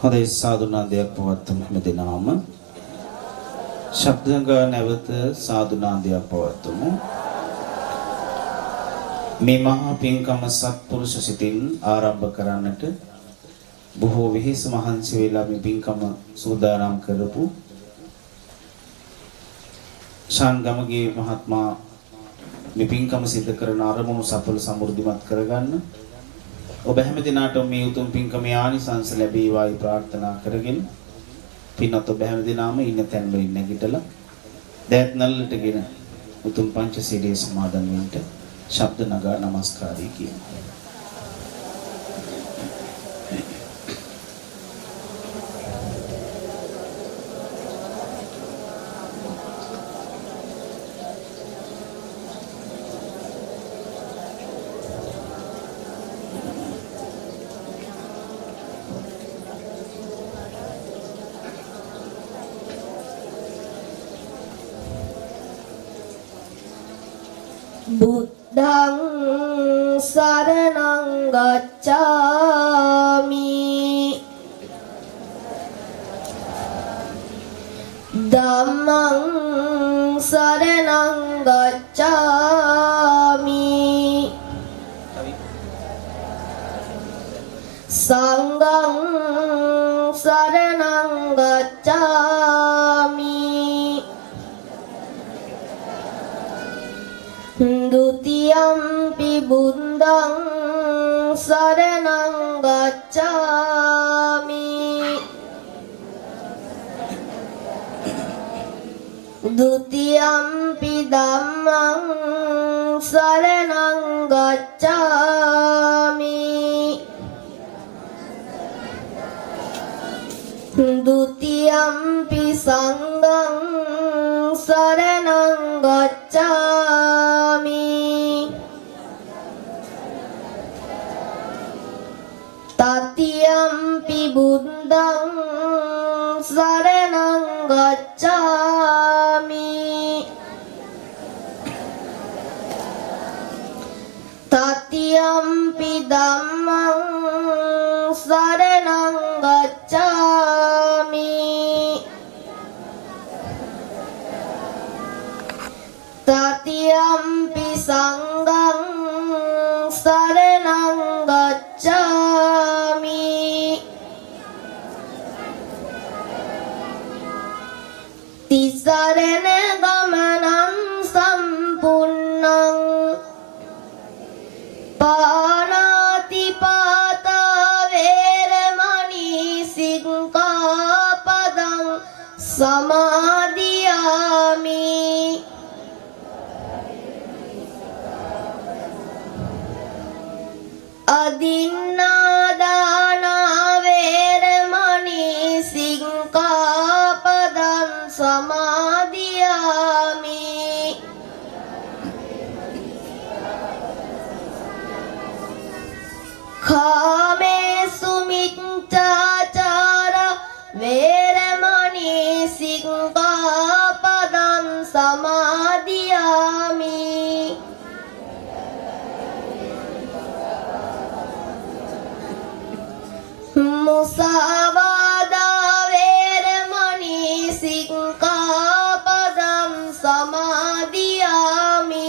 හොඳයි සාදුනාදයක් පවත්වමු හැමදෙනාම. ශබ්දංග නැවත සාදුනාදයක් පවත්වමු. මේ මහා පින්කම සත්පුරුෂ සිතින් ආරම්භ කරන්නට බොහෝ වෙහෙස මහන්සි වෙලා මේ පින්කම සූදානම් කරපු ශාන්ගමගේ මහත්මයා මේ පින්කම සිදු කරන අරමුණු සඵල සමෘද්ධිමත් කරගන්න ඔබ හැම දිනාට මේ උතුම් පින්කමේ ආනිසංස ලැබේවායි ප්‍රාර්ථනා කරගෙන පින්වත් ඔබ හැම දිනාම ඉන්න තැන් වලින් නැගිටලා දෑත් නල්ලටගෙන උතුම් පංචශීලයේ සමාදන් වෙන්න ශබ්ද නගා නමස්කාරය කියමු. බුද්ධං සරණං ගච්ඡාමි ධම්මං සරණං ගච්ඡාමි සංඝං සරණං ගච්ඡාමි ဒုတိယံ පි බුද්ධං සරණං ගච්ඡාමි ဒုတိယံ පි ධම්මං සරණං ගච්ඡාමි ဒုတိယံ පි සංඝං සරණං ගච්ඡාමි තතියම්පි බුද්ධං සරණං ගච්ඡාමි තතියම්පි ධම්මං සරණං ගච්ඡාමි තතියම්පි සංඝං සරණං ගච්ඡාමි තිසරණ ගමනං සම්පූර්ණං පාණාතිපාතා වේරමණී සික්ඛාපදං සමාදියාමි අදින්නාදානා වේරමණී සික්ඛාපදං සමාදියාමි කාමේසු මිච්ඡාචාරා වේරමණී සික්ඛාපදං සමාදියාමි මුසාවාදා වේරමණී සික්ඛාපදං සමාදියාමි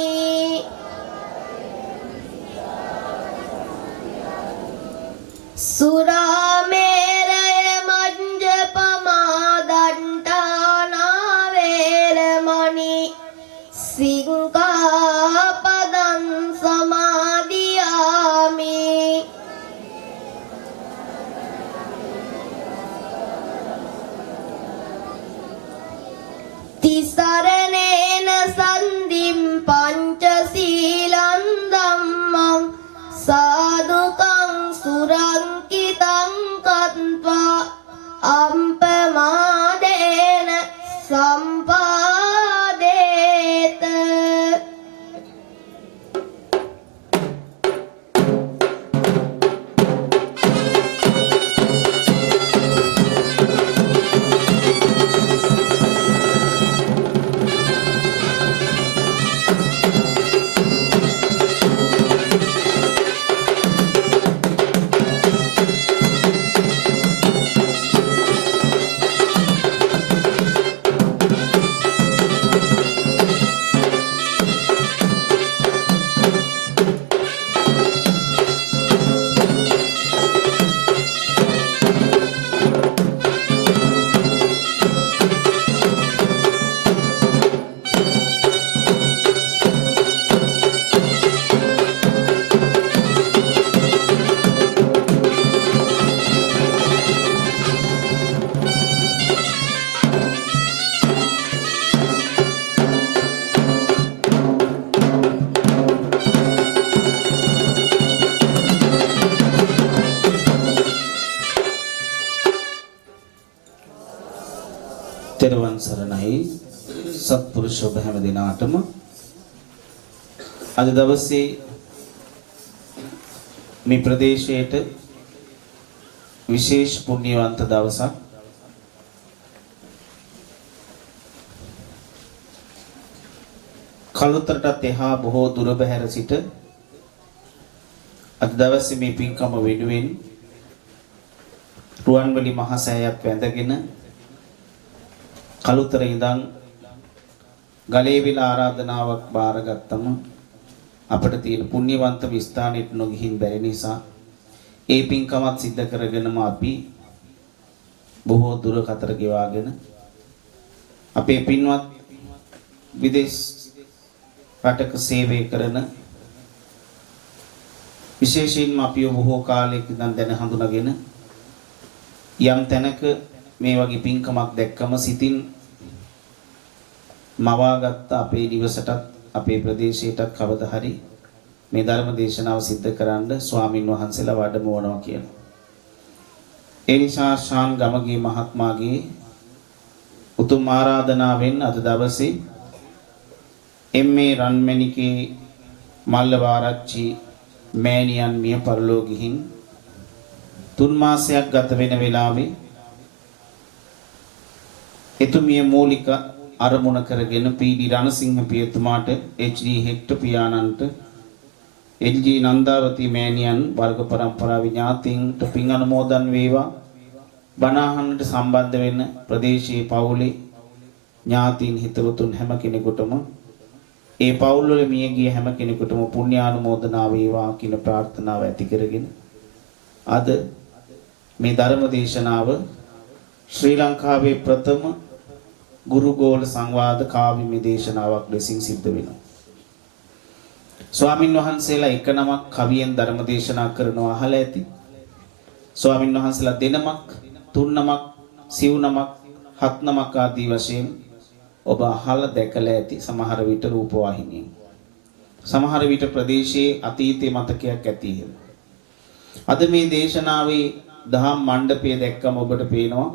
සුරාමේරය මඤ්ජපමා දණ්ඨානා වේරමණී සික්ඛාපදං සමාදියාමි තිසරණේන සන්දිම් පංචශීලං ධම්මං සාදුකං සුරංකිතං කତ୍වා අම්පමාදේන සම්පාදේත තෙරුවන් සරණයි සත්පුරුෂ ඔබ හැම දිනාටම අද දවසේ මේ ප්‍රදේශයට විශේෂ පුණ්‍යවන්ත දවසක් කළුතරටත් එහා බොහෝ දුර බැහැර සිට අද දවසේ මේ පින්කම වෙනුවෙන් රුවන්වැලි මහ සෑයක් වැඳගෙන කළුතර ඉඳන් ගලේවිල ආරාධනාවක් බාරගත්තම අපිට තියෙන පුණ්‍යවන්තම ස්ථානෙට නොගිහින් බැරි නිසා ඒ පින්කමත් සිද්ධ කරගෙනම අපි බොහෝ දුර කතර ගෙවාගෙන අපේ පින්වත් විදේශ රටක සේවය කරන විශේෂයෙන්ම අපි බොහෝ කාලයක ඉඳන් දැන හඳුනාගෙන යම් තැනක මේ වගේ පින්කමක් දැක්කම සිතින් මවාගත්ත අපේ දිවසටත් අපේ ප්‍රදේශයටත් කවදා හරි මේ ධර්ම දේශනාව සිද්ධ කරන්න ස්වාමින් වහන්සේලා වඩමවනවා කියලා. ඒ නිසා ශාන් ගමගේ මහත්මයාගේ උතුම් ආරාධනාවෙන් අද දවසේ එම්.ඒ. රන්මැණිකේ මල්ලවාරච්චි මෑණියන් මිය පරලෝ ගිහින් 3 මාසයක් ගත වෙන වෙලාවේ එතුමිය මූලික අරමුණ කරගෙන PD. Ranasinghe පියතුමාට HD. Hectare පියාණන්ට එල්.ජී. Nandawathi මෑණියන් වර්ග පරම්පරාව ඥාතීන්ට පින් අනුමෝදන් වේවා. බණ අහන්නට සම්බන්ධ වෙන ප්‍රදේශයේ පවුලේ ඥාතීන් හිතවතුන් හැම කෙනෙකුටම ඒ පවුල් වල මිය ගිය හැම කෙනෙකුටම පුණ්‍යානුමෝදනා වේවා කියන ප්‍රාර්ථනාව ඇති කරගෙන අද මේ ධර්ම දේශනාව ශ්‍රී ලංකාවේ ප්‍රථම ගුරුගෝල සංවාද කාව්‍යමය දේශනාවක් ලෙසින් සිද්ධ වෙනවා. ස්වාමින් වහන්සේලා එක නමක් කවියෙන් ධර්ම දේශනා කරනවා අහලා ඇති. ස්වාමින් වහන්සේලා දෙනමක්, තුන් නමක්, සිව් නමක්, හත් නමක් ආදී වශයෙන් ඔබ අහලා දැකලා ඇති. සමහර විට රූපවාහිනියෙන්, සමහර විට ප්‍රදේශයේ අතීතයේ මතකයක් ඇති. අද මේ දේශනාවේ දහම් මණ්ඩපය දැක්කම ඔබට පේනවා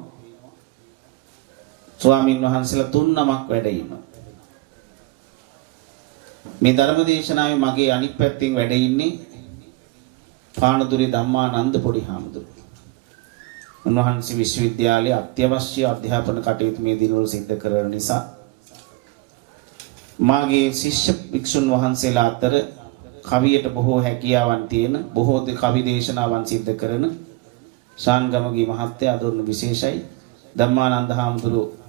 ස්වාමින් වහන්සේලා තුන් නමක් වැඩ ඉන්නවා. මේ ධර්ම දේශනාවේ මගේ අනිත් පැත්තෙන් වැඩ ඉන්නේ පානදුරේ ධම්මානන්ද පොඩි හාමුදුරුවෝ. උන්වහන්සේ විශ්වවිද්‍යාලයේ අත්‍යවශ්‍ය අධ්‍යාපන කටයුතු මේ දිනවල සිද්ධ කරන නිසා මාගේ ශිෂ්‍ය භික්ෂුන් වහන්සේලා අතර කවියට බොහෝ හැකියාවන් තියෙන බොහෝ කවි දේශනාවන් සිද්ධ කරන ශාන්ගමගේ මහත්තයා අදොන්න විශේෂයි. ධම්මානන්ද හාමුදුරුවෝ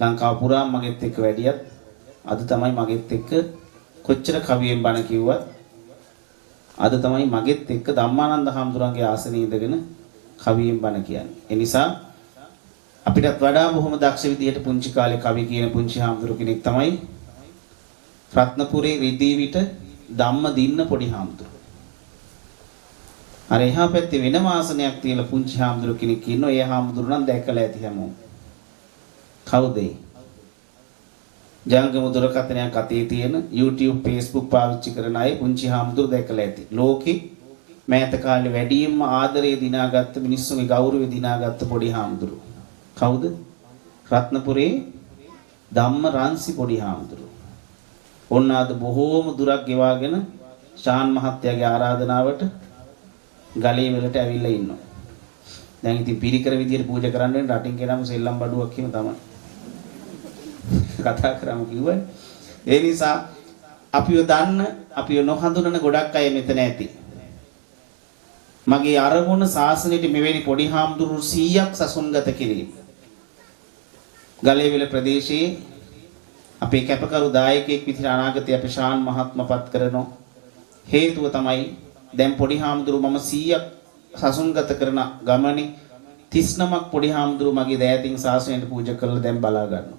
ලංකාව පුරාම මගෙත් එක්ක වැඩියත් අද තමයි මගෙත් එක්ක කොච්චර කවියෙන් බණ කිව්වත් අද තමයි මගෙත් එක්ක ධම්මානන්ද හාමුදුරන්ගේ ආසනයේ ඉඳගෙන කවියෙන් බණ කියන්නේ. ඒ නිසා අපිටත් වඩා බොහොම දක්ෂ විදියට පුංචි කාලේ කවි කියන පුංචි හාමුදුරු කෙනෙක් තමයි රත්නපුරේ රිදීවිට ධම්ම දින්න පොඩි හාමුදුරු. අර එහා පැත්තේ වෙනම ආසනයක් තියලා පුංචි හාමුදුරු කෙනෙක් ඉන්නවා. ඒ හාමුදුරු නම් දැකලා ඇති හැමෝම. කවුද ඒ? ජංගම දුරකථනයක් අතේ තියෙන YouTube Facebook පාවිච්චි කරන අය පුංචි හාමුදුරු දැකලා ඇති. ලෝකේ මෑත කාලේ වැඩිම ආදරය දිනාගත්ත මිනිස්සුගේ ගෞරවය දිනාගත්ත පොඩි හාමුදුරු. කවුද? රත්නපුරේ ධම්ම රන්සි පොඩි හාමුදුරු. ඔන්න අද බොහෝම දුරක් ගෙවාගෙන ශාන් මහත්තයාගේ ආරාධනාවට ගලේ වලට ඇවිල්ලා ඉන්නවා. දැන් ඉතින් පිරිකර විදියට පූජා කරන්න වෙන රටින් ගෙනාම සෙල්ලම් බඩුවක් හිම තමයි කතා කරමු කිව්වනේ. ඒ නිසා අපිව දන්න අපිව නොහඳුනන ගොඩක් අය මෙතන ඇති. මගේ අරමුණ ශාසනයට මෙවැනි පොඩි හාමුදුරු 100ක් සසුන්ගත කිරීම. ගලේවිල ප්‍රදේශයේ අපේ කැපකරු දායකයෙක් විදිහට අනාගතයේ අපි ශාන් මහත්මපත් කරනවා. හේතුව තමයි දැන් පොඩි හාමුදුරු මම 100ක් සසුන්ගත කරන ගමනේ 39ක් පොඩි හාමුදුරු මගේ දෑතින් ශාසනයට පූජා කරලා දැන් බලා ගන්නවා.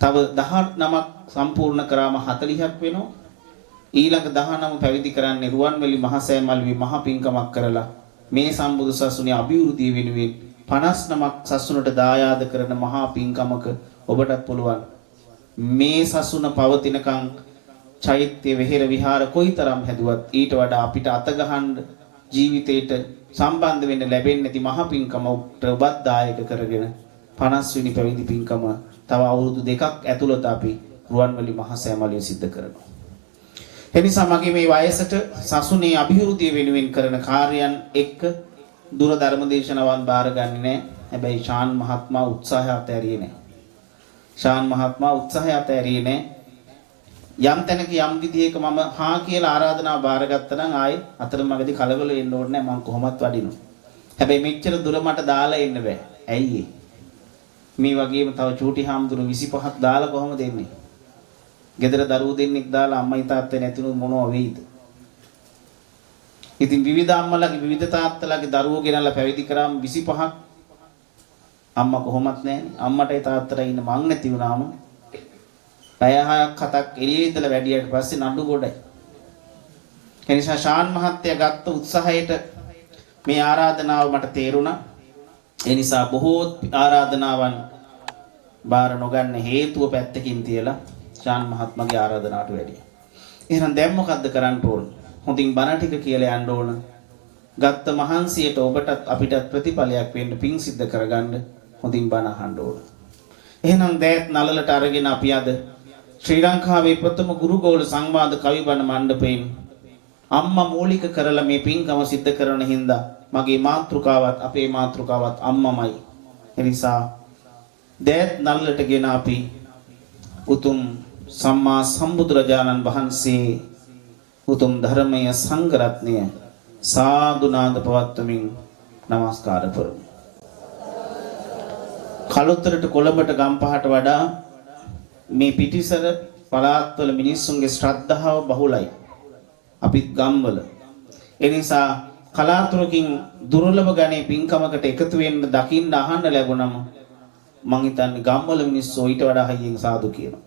තව 19ක් සම්පූර්ණ කරාම 40ක් වෙනවා. ඊළඟ 19 පැවිදි කරන්නේ රුවන්වැලි මහසෑ මල්වි මහ පිංකමක් කරලා මේ සම්බුදු සසුනේ අභිවෘද්ධිය වෙනුවෙන් 59ක් සසුනට දායාද කරන මහා පිංකමක ඔබටත් පුළුවන් මේ සසුන පවතිනකන් චෛත්‍ය විහෙර විහාර කොයිතරම් හැදුවත් ඊට වඩා අපිට අත ගහන්න ජීවිතේට සම්බන්ධ වෙන්න ලැබෙන්නේ නැති මහ පිංකම ඔබත් දායක කරගෙන 50 වෙනි පැවිදි පිංකම තව අවුරුදු 2ක් ඇතුළත අපි රුවන්වැලි මහසෑ මල්විය සිද්ධ කරනවා. එනිසා මගේ මේ වයසට සසුනේ අභිවෘද්ධිය වෙනුවෙන් කරන කාර්යයන් එක්ක දුර ධර්ම දේශනාවන් බාරගන්නේ නැහැ. හැබැයි ශාන් මහත්මයා උත්සාහය අතෑරියේ නැහැ. ශාන් මහත්මයා උත්සාහය අතෑරියේ නැහැ. යම් තැනක යම් විදිහක මම හා කියලා ආරාධනාව බාරගත්තා නම් ආයේ අතරමඟදී කලබල වෙන්න ඕනේ නැහැ. මම කොහොමත් වඩිනවා. හැබැයි මෙච්චර දුර මට දාලා එන්න බෑ. ඇයි ඒ? මේ වගේම තව චූටි හාමුදුරු 25ක් දාලා කොහොමද එන්නේ? ගෙදර දරුවෝ දෙන්නෙක් දාලා අම්මයි තාත්තයි නැතිනොත් මොනව වෙයිද? ඉතින් විවිධ අම්මලාගේ විවිධ තාත්තලාගේ දරුවෝ ගෙනල්ලා පැවිදි කරාම 25ක් අම්මා කොහොමත් නැහැනේ. අම්මටයි තාත්තටයි ඉන්න මං නැති වුණාම පැය 6ක් 7ක් එළියේ ඉඳලා වැඩියට පස්සේ නඩු ගොඩයි. ඒ නිසා ශාන් මහත්තයා ගත්ත උත්සාහයට මේ ආරාධනාව මට තේරුණා. ඒ නිසා බොහෝ ආරාධනාවන් බාර නොගන්න හේතුව පැත්තකින් තියලා ශාන් මහත්මගේ ආරාධනාවට වැඩියා. එහෙනම් දැන් මොකද්ද කරන්න ඕන? හොඳින් බණ ටික කියලා යන්න ඕන. ගත්ත මහන්සියට ඔබටත් අපිටත් ප්‍රතිඵලයක් වෙන්න පිං සිද්ධ කරගන්න හොඳින් බණ අහන්න ඕන. එහෙනම් දැත් නලලට අරගෙන අපි අද ශ්‍රී ලංකාවේ ප්‍රථම ගුරුගෝල සංවාද කවි බණ මණ්ඩපයෙන් අම්මා මූලික කරලා මේ පින්කම සිද්ධ කරන හින්දා මගේ මාතෘකාවත් අපේ මාතෘකාවත් අම්මමයි. ඒ නිසා දැත් නලලට ගෙන අපි උතුම් සම්මා සම්බුදුරජාණන් වහන්සේ උතුම් ධර්මය සංඝ රත්නය සාදු නාද පවත්වමින් নমස්කාර කරමු. කලුතරට කොළඹට ගම්පහට වඩා මේ පිටිසර පළාත්වල මිනිස්සුන්ගේ ශ්‍රද්ධාව බහුලයි. අපිත් ගම්වල. ඒ නිසා කලාතුරකින් දුර්ලභ ගණේ පින්කමකට එකතු වෙන්න දකින්න අහන්න ලැබුණම මං හිතන්නේ ගම්වල මිනිස්සු ඊට වඩා හයියෙන් සාදු කියනවා.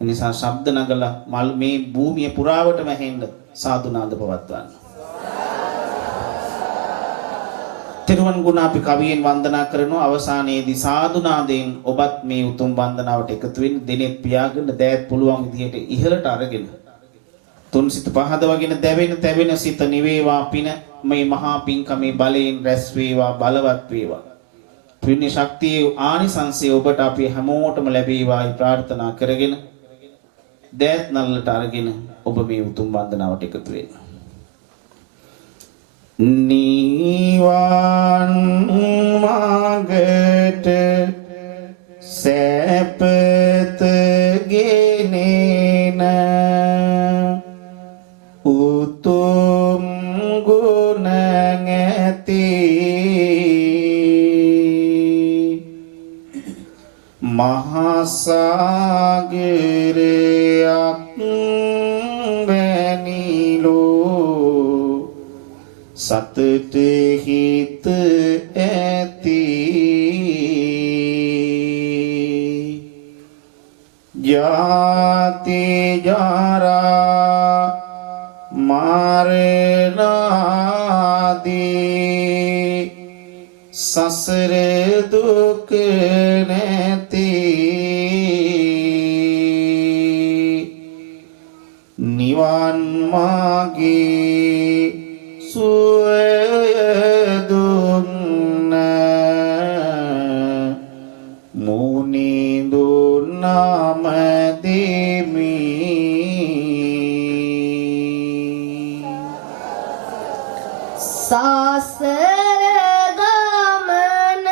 ඒ නිසා ශබ්ද නගලා මේ භූමිය පුරාවටම ඇහෙන්න සාදු නාද පවත්වන්න. තිරුවන් ගුණ අපි කවියෙන් වන්දනා කරනවා. අවසානයේදී සාදු නාදයෙන් ඔබත් මේ උතුම් වන්දනාවට එකතු වෙන්න දෙනෙත් පියාගෙන දෑත් පුළුවන් විදිහට ඉහළට අරගෙන තුන් සිත පහදවගෙන දැවෙන තැවෙන සිත නිවේවා පින මේ මහා පින්කමේ බලයෙන් රැස් වේවා බලවත් වේවා. පුණ්‍ය ශක්තිය ආනිසංසය ඔබට අපි හැමෝටම ලැබේවායි ප්‍රාර්ථනා කරගෙන දෑත් නල්ලට අරගෙන ඔබ මේ උතුම් වන්දනාවට එකතු වෙන්න. නිවන් මාගට සැපත ගෙනෙන උතුම් ගුණ ඇති මහා සාගරයක් වැනිලෝ සතට හිත ඇති ජාති ජරා මරණ ආදී සසර දුක නැති නිවන් මාගේ සුවය දුන්න මුනිඳුන් නාම දෙමි. සසර ගමන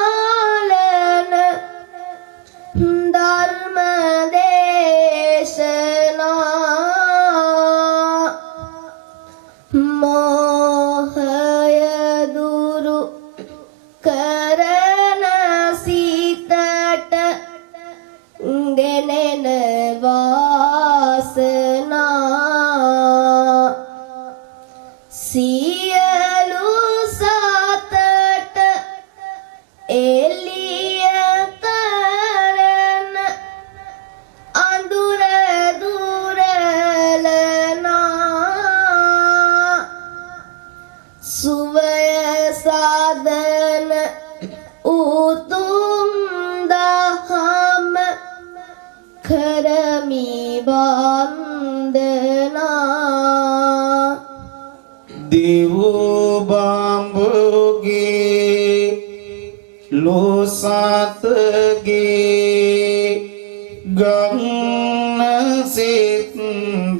නවතාලන ධර්ම දේශනා මෝහය දුරු කරන සිතට ගෙනෙන වාසනා සියලු සතට එළිය කරන අඳුර දුරලනා සුවය සාදන උතුම් දහම කරමි වන්දනා දෙව් බඹුගේ ලෝසත්ගේ ගන්න සිත්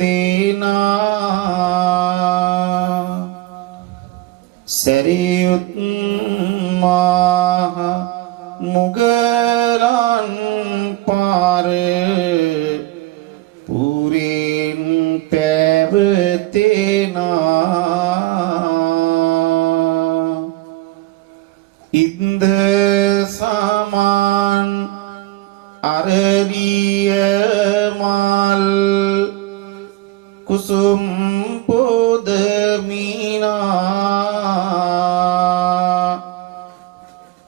දෙනා සරියුත් මහ මුගලන් පාර සුසුම් පුදමිනා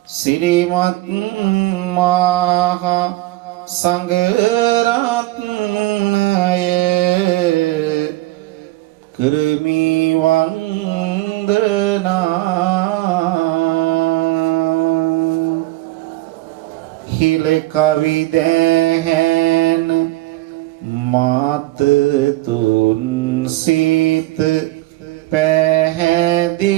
සිරිමත් මහා සංඝරත්නය කරමි වන්දනා හිල කවි දැහැන මාත තුන් සිත පැහැදීම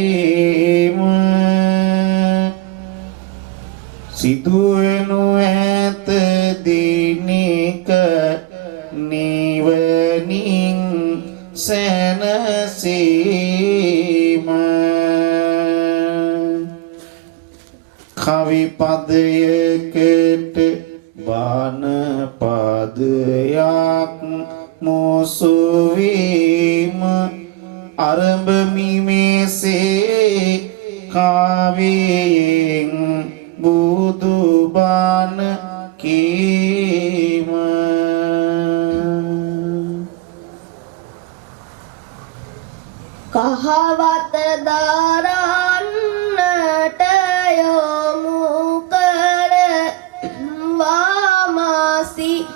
සිදුවනු ඇත දිනක නිවනින් සැනසීම කවි පදයකට බාන පදයක් මුසුවීම අරඹමි මෙසේ කාවයෙන් බුදු බණ කීම කහවත දරන්නට යොමු කර වාමසිත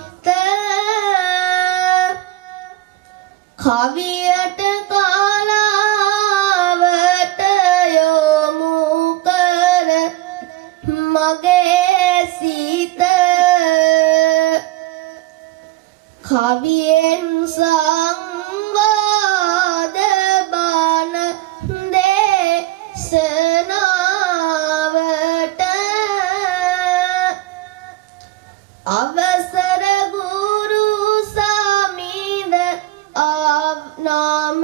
කවියට කලාවට යොමු කර මගේ සිත කවියෙන් සංවාද බණ දේශනාවට අවසර ගුරු සමිඳ නාම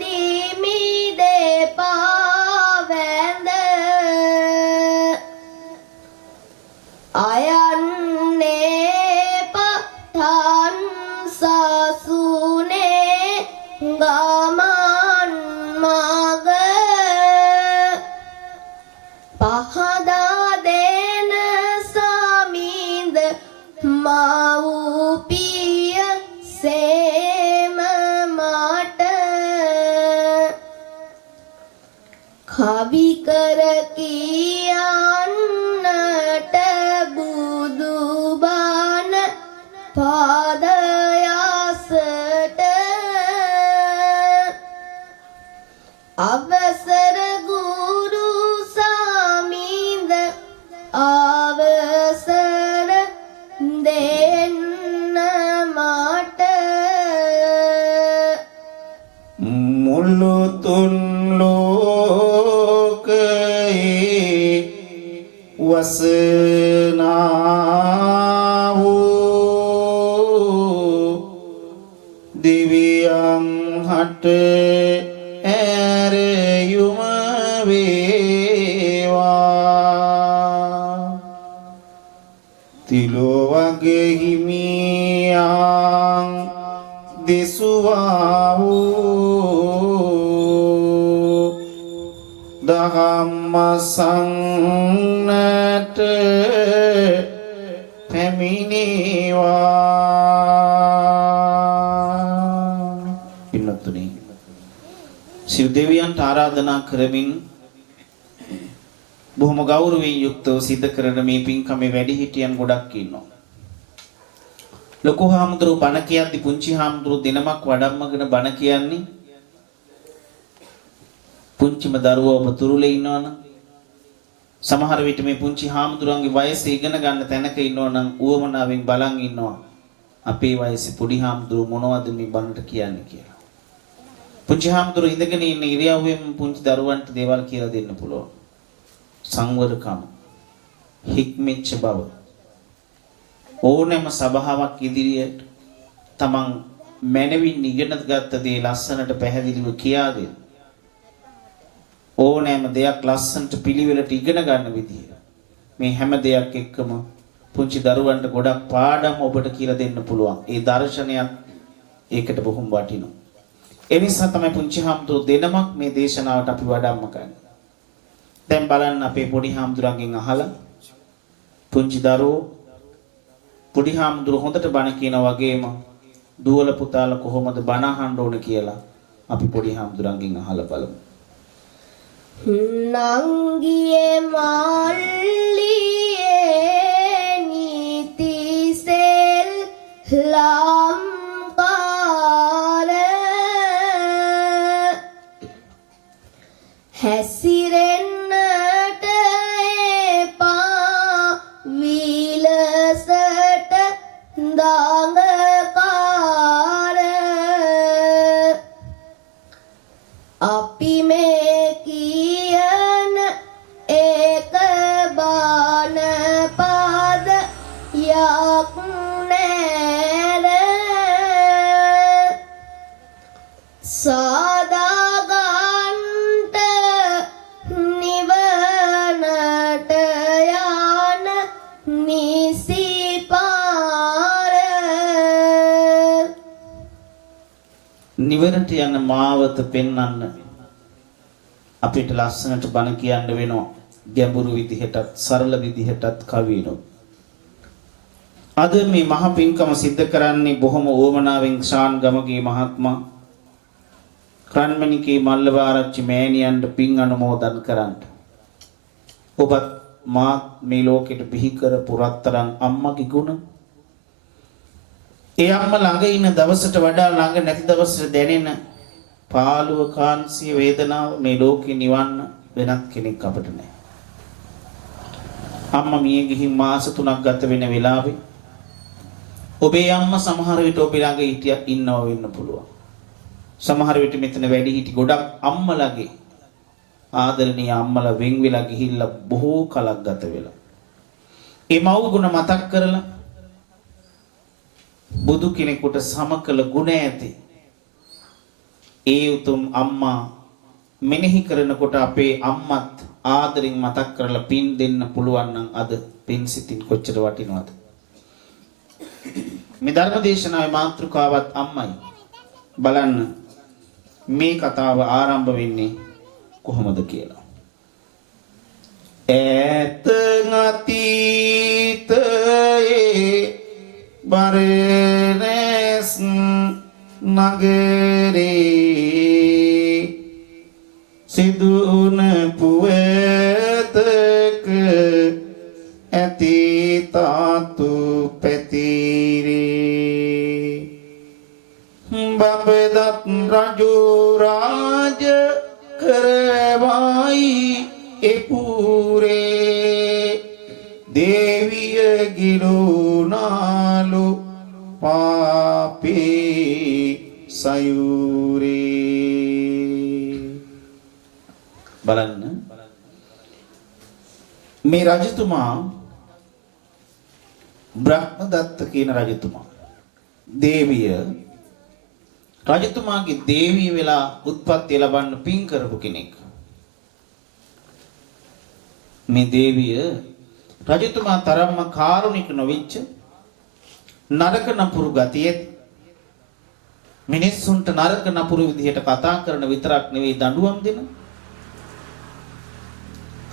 දීමි දෙපා වැඳ අයන්නේ පතන් සසුනේ ගමන් මග පහදා දෙන සමිඳ මව්පිය සේම මට කවි කර කියන්නට බුදු බණ පාදයසට අවසර ගුරු සමිඳ අවසර දෙන්න මට මුළු තුන් ලෝකයේ වසනා වූ දිව්‍යං හට ඇරයුම වේවා තිලෝවගේ හිමියන් දෙසුවා වූ දහම් සංනට පැමිණේවා පින්නතුනි සිව් දෙවියන්ට ආරාධනා කරමින් බොහොම ගෞරවයෙන් යුක්තව සිද්ධ කරන මේ පින්කමේ වැඩිහිටියන් ගොඩක් ඉන්නවා. ලොකු හාමුදුරුවෝ බණ කියද්දි පුංචි හාමුදුරුවෝ දිනමක් වඩම්මගෙන බණ කියන්නේ පුංචිම දරුවෝ ඔබ තුරුලේ ඉන්නවනම් සමහර විට මේ පුංචි හාමුදුරුවන්ගේ වයස ඉගෙන ගන්න තැනක ඉන්නවනම් උවමනාවෙන් බලන් ඉන්නවා අපේ වයසේ පොඩි හාමුදුරුවෝ මොනවද මේ බණට කියන්නේ කියලා. පුංචි හාමුදුරුවෝ ඉඳගෙන ඉන්න ඉරියව්වෙන් පුංචි දරුවන්ට දේවල් කියලා දෙන්න පුළුවන්. සංවරකම හික්මෙච්ච බව ඕනෑම සභාවක් ඉදිරියට තමන් මැනවින් ඉගෙන ගත්ත දේ ලස්සනට පැහැදිලිව කියා දෙන්න. ඕනෑම දෙයක් ලස්සනට පිළිවෙලට ඉගෙන ගන්න විදිය. මේ හැම දෙයක් එක්කම පුංචි දරුවන්ට ගොඩක් පාඩම් ඔබට කියලා දෙන්න පුළුවන්. ඒ දර්ශනයක් ඒකට බොහොම වටිනවා. ඒ නිසා තමයි පුංචි හාමුදුරුවෝ දෙනමක් මේ දේශනාවට අපි වඩම්ම ගන්නේ. දැන් බලන්න අපේ පොඩි හාමුදුරන්ගෙන් අහලා පුංචි දරුවෝ පොඩි හාමුදුරුවෝ හොඳට බණ කියන වගේම දුවල පුතාලා කොහොමද බණ අහන්න ඕන කියලා අපි පොඩි හාමුදුරන්ගෙන් අහලා බලමු. නංගියේ මල්ලියේ නීති සෙල් ලම්කාර හැසිරෙන්නට එපා විලසට දඟකාර අපි මේ කියන ඒක බාන පද යක් නෑර සාදාගන්ට නිවනට යන නිසි පාර නිවනට යන මාවත පෙන්වන්න අපිට ලස්සනට බණ කියන්න වෙනවා. ගැඹුරු විදිහටත් සරල විදිහටත් කවිනොත්. අද මේ මහ පින්කම සිද්ධ කරන්නේ බොහොම ඕමනාවෙන් ශාන් ගමගේ මහත්මයා රන්මණිකේ මල්ලවාරච්චි මෑණියන්ට පින් අනුමෝදන් කරන්න. ඔබත් මාත් මේ ලෝකෙට බිහි කරපු රත්තරන් අම්මගේ ගුණ. ඒ අම්මා ළඟ ඉන්න දවසට වඩා ළඟ නැති දවසට දැනෙන පාළුව කාන්සිය වේදනාව මේ ලෝකේ නිවන්න වෙනත් කෙනෙක් අපිට නැහැ. අම්මා මිය ගිහින් මාස 3ක් ගත වෙන වෙලාවේ ඔබේ අම්මා සමහර විට ඔබ ළඟ හිටියක් ඉන්නව වෙන්න පුළුවන්. සමහර විට මෙතන වැඩි හිටි ගොඩක් අම්මලාගේ ආදරණීය අම්මලා වෙන් වෙලා ගිහිල්ලා බොහෝ කලක් ගත වෙලා. ඒ මව් ගුණ මතක් කරලා බුදු කෙනෙකුට සමකල ගුණ ඇති ඒ උතුම් අම්මා මෙනෙහි කරනකොට අපේ අම්මත් ආදරෙන් මතක් කරලා පින් දෙන්න පුළුවන් නම් අද පින් සිතින් කොච්චර වටිනවද? මේ ධර්ම දේශනාවේ මාතෘකාවත් අම්මයි. බලන්න මේ කතාව ආරම්භ වෙන්නේ කොහොමද කියලා. ඈත අතීතයේ බරණැස් නගරේ සිදුන පුවතක ඇති තාතු පැතිරේ බඹදත් රජු රාජ කරවයි එපුරේ දේවිය ගිලුනාලු පාපේ සයුරේ. බලන්න මේ රජතුමා බ්‍රහ්මදත්ත කියන රජතුමා දේවිය රජතුමාගේ දේවිය වෙලා උත්පත්ති ලබන්න පින් කරපු කෙනෙක්. මේ දේවිය රජතුමා තරම්ම කාරුණික නොවිච්ච නරක නපුරු ගතියේ මිනිස්සුන්ට නරක නපුරු විදිහට කතා කරන විතරක් නෙවෙයි දඬුවම් දෙන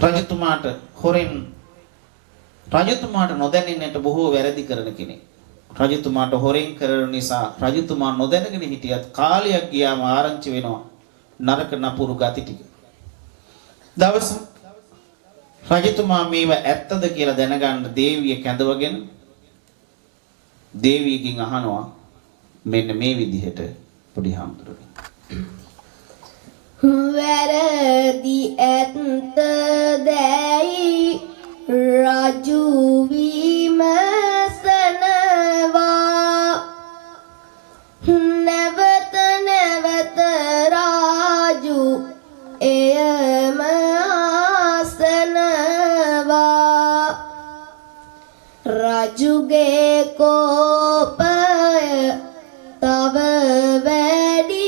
රජතුමාට හොරෙන් රජතුමාට නොදැනෙන්නට බොහෝ වැරදි කරන කෙනෙක්. රජතුමාට හොරෙන් කරන නිසා රජතුමා නොදැනගෙන හිටියත් කාලයක් ගියාම ආරංචි වෙනවා නරක නපුරු ගති ටික. දවස රජතුමා මේව ඇත්තද කියලා දැනගන්න දේවිය කැඳවගෙන දේවියකින් අහනවා මෙන්න මේ විදිහට පොඩි හාමුදුරුවෝ වැරදි ඇත්ත දැයි රජු විමසනවා නැවත නැවත රාජු එයම ආසනවා රජුගේ කෝපය තව වැඩි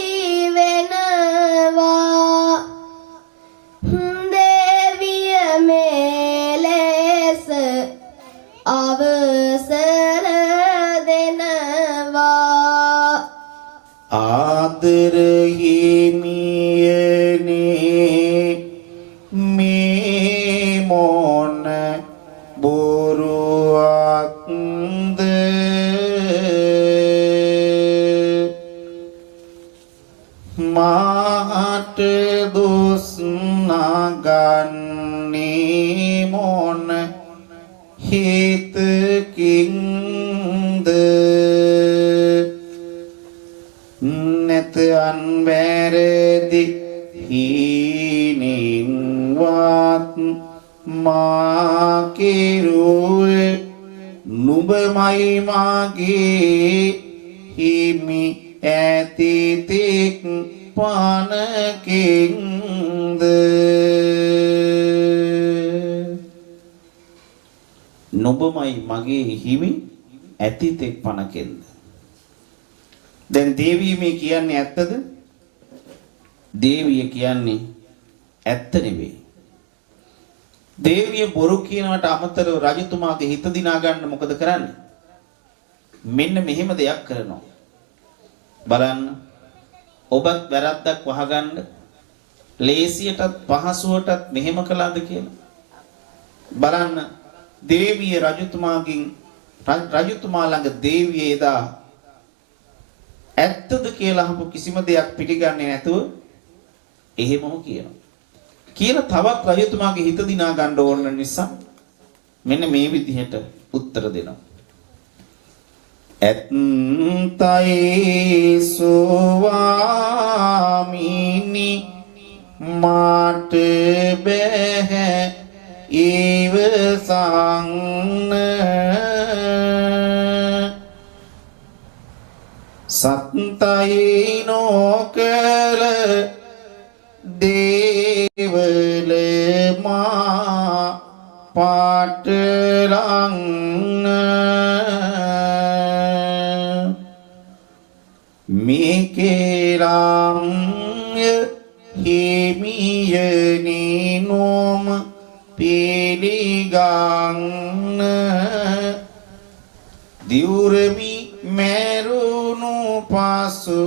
වෙනවා දේවිය මෙලෙස අවසර දෙනවා ආදර හිමියනේ මේ මොන බොරුවක්ද මාට දොස් නගන්නේ මොන හේතකින්ද නැත අන්වැරදි හීනින්වත් මා කෙරුවේ නුඹමයි මාගේ හිමි ඇති තෙක් පනකින්ද නුඹමයි මගේ හිමි ඇති තෙක් පනකින්ද දැන් දේවිය මේ කියන්නේ ඇත්තද? දේවිය කියන්නේ ඇත්ත නෙවෙයි. දේවිය බොරු කියනවට අමතරව රජතුමාගේ හිත දිනා ගන්න මොකද කරන්නේ? මෙන්න මෙහෙම දෙයක් කරනවා. බලන්න. ඔබත් වැරද්දක් වහගන්න ලේසියටත් පහසුවටත් මෙහෙම කළාද කියලා. බලන්න. දේවිය රජතුමා ළඟ දේවිය එදා ඇත්තද කියලා අහපු කිසිම දෙයක් පිළිගන්නේ නැතුව එහෙමම කියනවා. කියලා තවත් රජතුමාගේ හිත දිනා ගන්න ඕන නිසා මෙන්න මේ විදිහට උත්තර දෙනවා. ඇත්තයි සුවාමිනි මාට බෑ ඉවසන්න සත්තයි නොකල දේවල මා පාටලං මේකේලාම්ය හිමියනි නොම පිළිගන්න දිවුරමි මෙරුණු පසු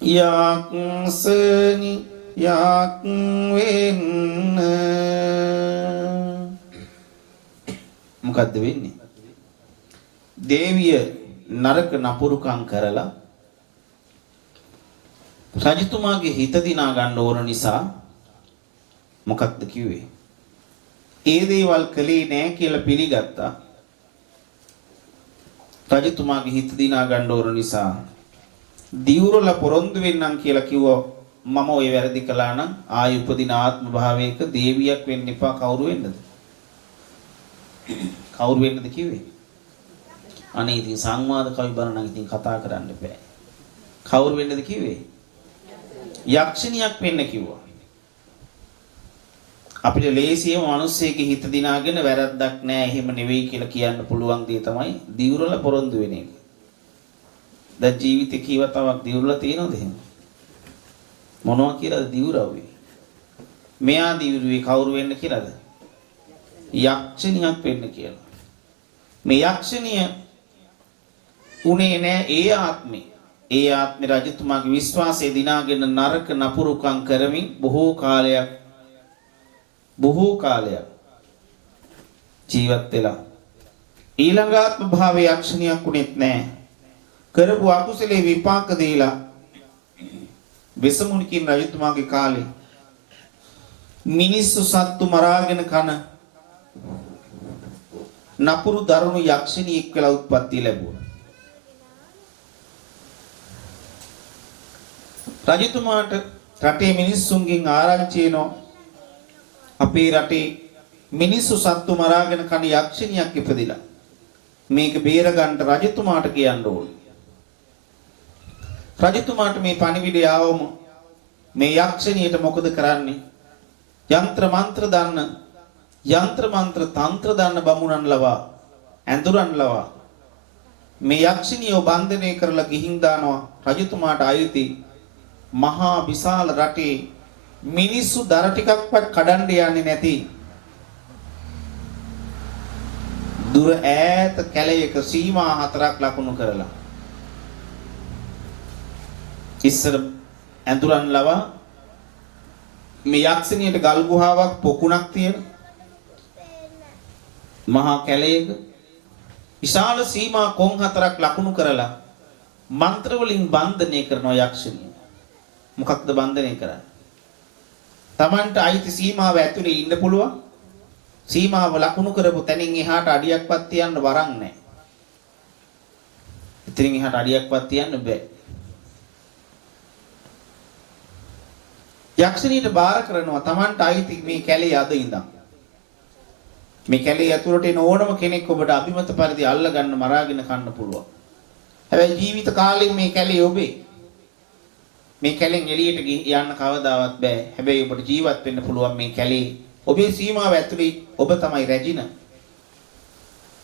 යක්සනි යක් වෙන්න මොකද්ද වෙන්නේ? දේවිය නරක නපුරුකම් කරලා රජතුමාගේ හිත දිනා ගන්න ඕන නිසා මොකක්ද කිව්වේ? ඒ දේවල් කළේ නෑ කියලා පිළිගත්තා. රජතුමාගේ හිත දිනා ගන්න ඕන නිසා දිවුරල පොරොන්දු වෙන්නම් කියලා කිව්වා. මම ওই වැරදි කළා නම් ආයි උපදින ආත්ම භාවයක දේවියක් වෙන්න එපා. කවුරු වෙන්නද? කවුරු වෙන්නද කිව්වේ? අනේ ඉතින් සංවාද කවි බලන නම් ඉතින් කතා කරන්න බෑ. කවුරු වෙන්නද කිව්වේ? යක්ෂණියක් වෙන්න කිව්වා. අපිට ලේසියම මිනිස්සෙගේ හිත දිනාගෙන වැරද්දක් නෑ එහෙම නෙවෙයි කියලා කියන්න පුළුවන් දේ තමයි දිවුරල පොරොන්දු වෙන එක. දැන් ජීවිතේ කීවතාවක් දිවුරල තියෙනවද එහෙම? මොනවා කියලාද දිවුරව්වේ? මෙයා දිවුරුවේ කවුරු වෙන්න කියලාද? යක්ෂණියක් වෙන්න කියලා. මේ යක්ෂණිය උනේ නෑ ඒ ආත්මේ. ඒ ආත්මේ රජතුමාගේ විශ්වාසය දිනාගෙන නරක නපුරුකම් කරමින් බොහෝ කාලයක් ජීවත් වෙලා ඊළඟ ආත්ම භාවයේ යක්ෂණියක් උනේත් නෑ. කරපු අකුසලේ විපාක දීලා වෙසමුණිකින් රජතුමාගේ කාලේ මිනිස්සු සත්තු මරාගෙන කන නපුරු දරුණු යක්ෂණියෙක් වෙලා උත්පත්ති ලැබුවා. රජතුමාට රටේ මිනිස්සුන්ගෙන් ආරංචි එනවා අපේ රටේ මිනිස්සු සත්තු මරාගෙන කන යක්ෂණියක් ඉපදිලා. මේක බේර ගන්න රජතුමාට කියන්න ඕනේ. රජතුමාට මේ පණිවිඩය ආවම මේ යක්ෂණියට මොකද කරන්නේ? යంత్ర මන්ත්‍ර තන්ත්‍ර දන්න බමුණන් ලවා ඇඳුරන් ලවා මේ යක්ෂණියව බන්ධනය කරලා ගිහින් දානවා රජතුමාට අයිති මහා විශාල රටේ මිනිස්සු දර ටිකක්වත් කඩන්න යන්නේ නැති දුර ඈත කැලයක සීමා 4ක් ලකුණු කරලා ඉස්සර ඇඳුරන් ලවා මේ යක්ෂණියට ගල් ගුහාවක් පොකුණක් තියෙන මහා කැලයක විශාල සීමා කොන් 4ක් ලකුණු කරලා මන්ත්‍ර වලින් බන්ධනය කරන යක්ෂණිය මොකක්ද බන්ධනය කරන්නේ? Tamanට අයිති සීමාව ඇතුලේ ඉන්න පුළුවන්. සීමාව ලකුණු කරපු තැනින් එහාට අඩියක්වත් තියන්න වරන් නැහැ. ඉතින් එහාට අඩියක්වත් තියන්න බෑ. යක්ෂණීට බාර කරනවා Tamanට අයිති මේ කැලේ අද ඉඳන්. මේ කැලේ ඇතුළට එන ඕනම කෙනෙක් ඔබට අභිමත පරිදි අල්ල ගන්න මරාගෙන කන්න පුළුවන්. හැබැයි ජීවිත කාලෙම මේ කැලේ ඔබේ. මේ කැලෙන් එළියට යන්න කවදාවත් බෑ. හැබැයි ඔබට ජීවත් වෙන්න පුළුවන් මේ කැලේ. ඔබේ සීමාව ඇතුලේ ඔබ තමයි රැජින.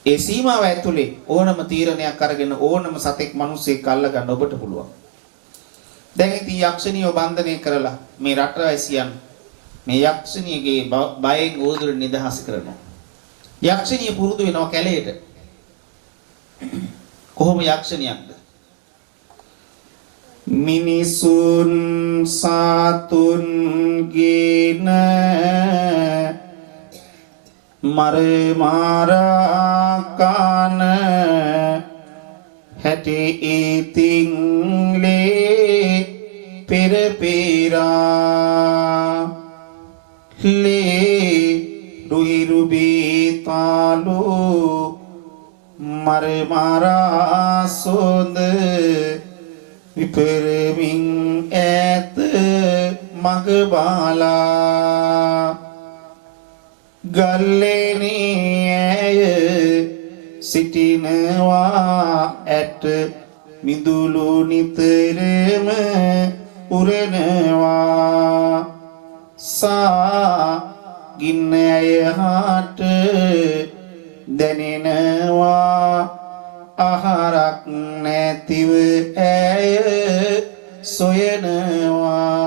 ඒ සීමාව ඇතුලේ ඕනම තීරණයක් අරගෙන ඕනම සතෙක් මිනිස්සෙක් අල්ල ගන්න ඔබට පුළුවන්. දැන් ඉතින් යක්ෂණියව බන්ධනය කරලා මේ රටවැසියන් මේ යක්ෂණියගේ බයෙන් ගෝදුර නිදහස් කරනවා. යක්ෂණිය පුරුදු වෙනවා කැලේට. කොහොම යක්ෂණියක්ද? මිනිසුන් සාතුන් ගින මර මාරා කාන හැටි ඉතින් ලේ පෙර පෙරා ලේ රුයි රුබී තාලු මර මාරා සොඳ විපරමින් ඇත මග බාලා ගල්ලේනී ඇය සිටිනවා ඇට මිදුළු නිතරම උරනවා සා ගින්න ඇය හාට දැනෙනවා ආහාරක් නැතිව ඇය සොයනවා.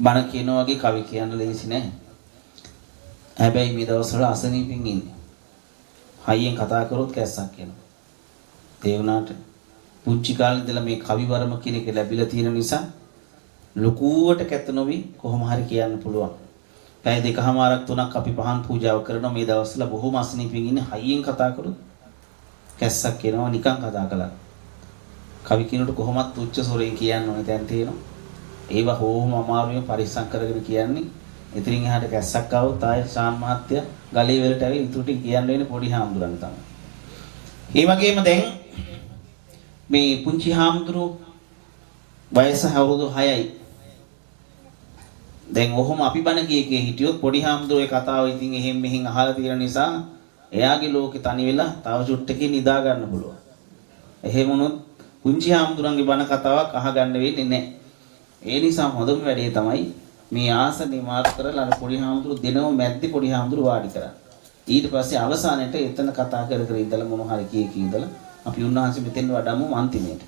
බණ කියන වගේ කවි කියන්න ලේසි නෑ. හැබැයි මේ දවස්වල අසනීපින් ඉන්නේ. හයියෙන් කතා කරොත් කැස්සක් කියනවා. ඒ වුණාට පුංචි කාලේ ඉඳලා මේ කවි වර්ම කියන එක ලැබිලා තියෙන නිසා ලොකුවට කැත නොවි කොහොම හරි කියන්න පුළුවන්. පැය දෙකමාරක් තුනක් අපි පහන් පූජාව කරනවා මේ දවස්වල බොහොම අසනීපින් ඉන්නේ. හයියෙන් කතා කරොත් කැස්සක් කියනවා නිකන් කතා කළා. කවි කියනකොට කොහොමත් උච්ච ස්වරයෙන් කියන්න ඕනේ දැන් තියෙනවා. ඒවා හොම අමාරුවෙන් පරිස්සම් කරගෙන කියන්නේ. ඉතින් එහාට කැස්සක් ආවොත් ආය ශාන් මහත්තයා ගලේ වලට ඇවිත් ඉතුරු ටික කියන්න වෙන්නේ පොඩි හාමුදුරන් තමයි. ඒ වගේම දැන් මේ පුංචි හාමුදුරුවෝ වයස අවුරුදු 6යි. දැන් ඔහොම අපි බණ කීකේ හිටියොත් පොඩි හාමුදුරුවෝ ඒ කතාව ඉතින් එහෙන් මෙහෙන් අහලා තියෙන නිසා එයාගේ ලෝකේ තනි වෙලා තව චුට්ටකින් නිදා ගන්න පුළුවන්. එහෙම වුණොත් පුංචි හාමුදුරන්ගේ බණ කතාවක් අහගන්න වෙන්නේ නැහැ. ඒ නිසා හොඳම වැඩේ තමයි මේ ආසනේ මාර්ක් කරලා අර පොඩි හාමුදුරුවෝ දෙනව මැද්දේ පොඩි හාමුදුරුවෝ වාඩි කරා. ඊට පස්සේ අවසානයේට එතන කතා කර කර ඉඳලා මොන හරි කී ඉඳලා අපි උන්වහන්සේ මෙතෙන් වඩමු අන්තිමේට.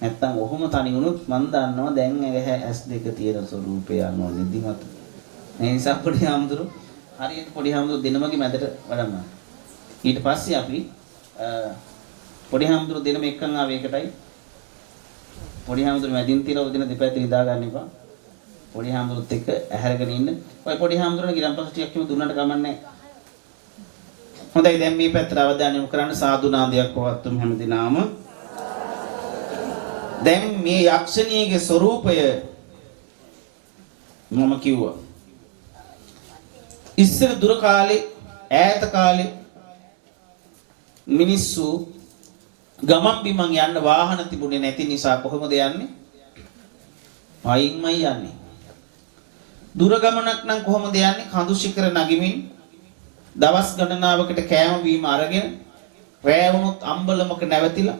නැත්තම් ඔහොම තනි වුණොත් මන් දන්නවා දැන් S2 තියෙන ස්වරූපය යනවා නිදිමත. මේ නිසා පොඩි හාමුදුරුවෝ හරියට පොඩි හාමුදුරුවෝ දෙනමගේ මැදට වඩම්මා. ඊට පස්සේ අපි පොඩි හාමුදුරුවෝ දෙනම එක්කන් ආවේ එකටයි. පොඩි හාමුදුරුවෝ මැදින් තියලා උදින දෙපැත්තේ නිදා ගන්න එපා. පොඩි හාමුදුරුවොත් එක්ක ඇහැරගෙන ඉන්න. ඔය පොඩි හාමුදුරුවෝ ගිරම්පස් ටිකක් කිව්ව දුන්නට කමන්නේ. හොඳයි දැන් මේ පැත්තට අවධානය යොමු කරන්න සාදු නාදයක් පවත්වමු හැමදිනාම. දැන් මේ යක්ෂණියගේ ස්වરૂපය මම කිව්වා. ඉස්සර දුර කාලේ ඈත කාලේ මිනිස්සු ගමන් බිමන් යන්න වාහන තිබුණේ නැති නිසා කොහොමද යන්නේ? පයින්මයි යන්නේ. දුර ගමනක් නම් කොහොමද යන්නේ? කඳු ශිඛර නගිමින් දවස් ගණනාවකට කෑම බීම අරගෙන රැය වුණොත් අම්බලමක නැවතිලා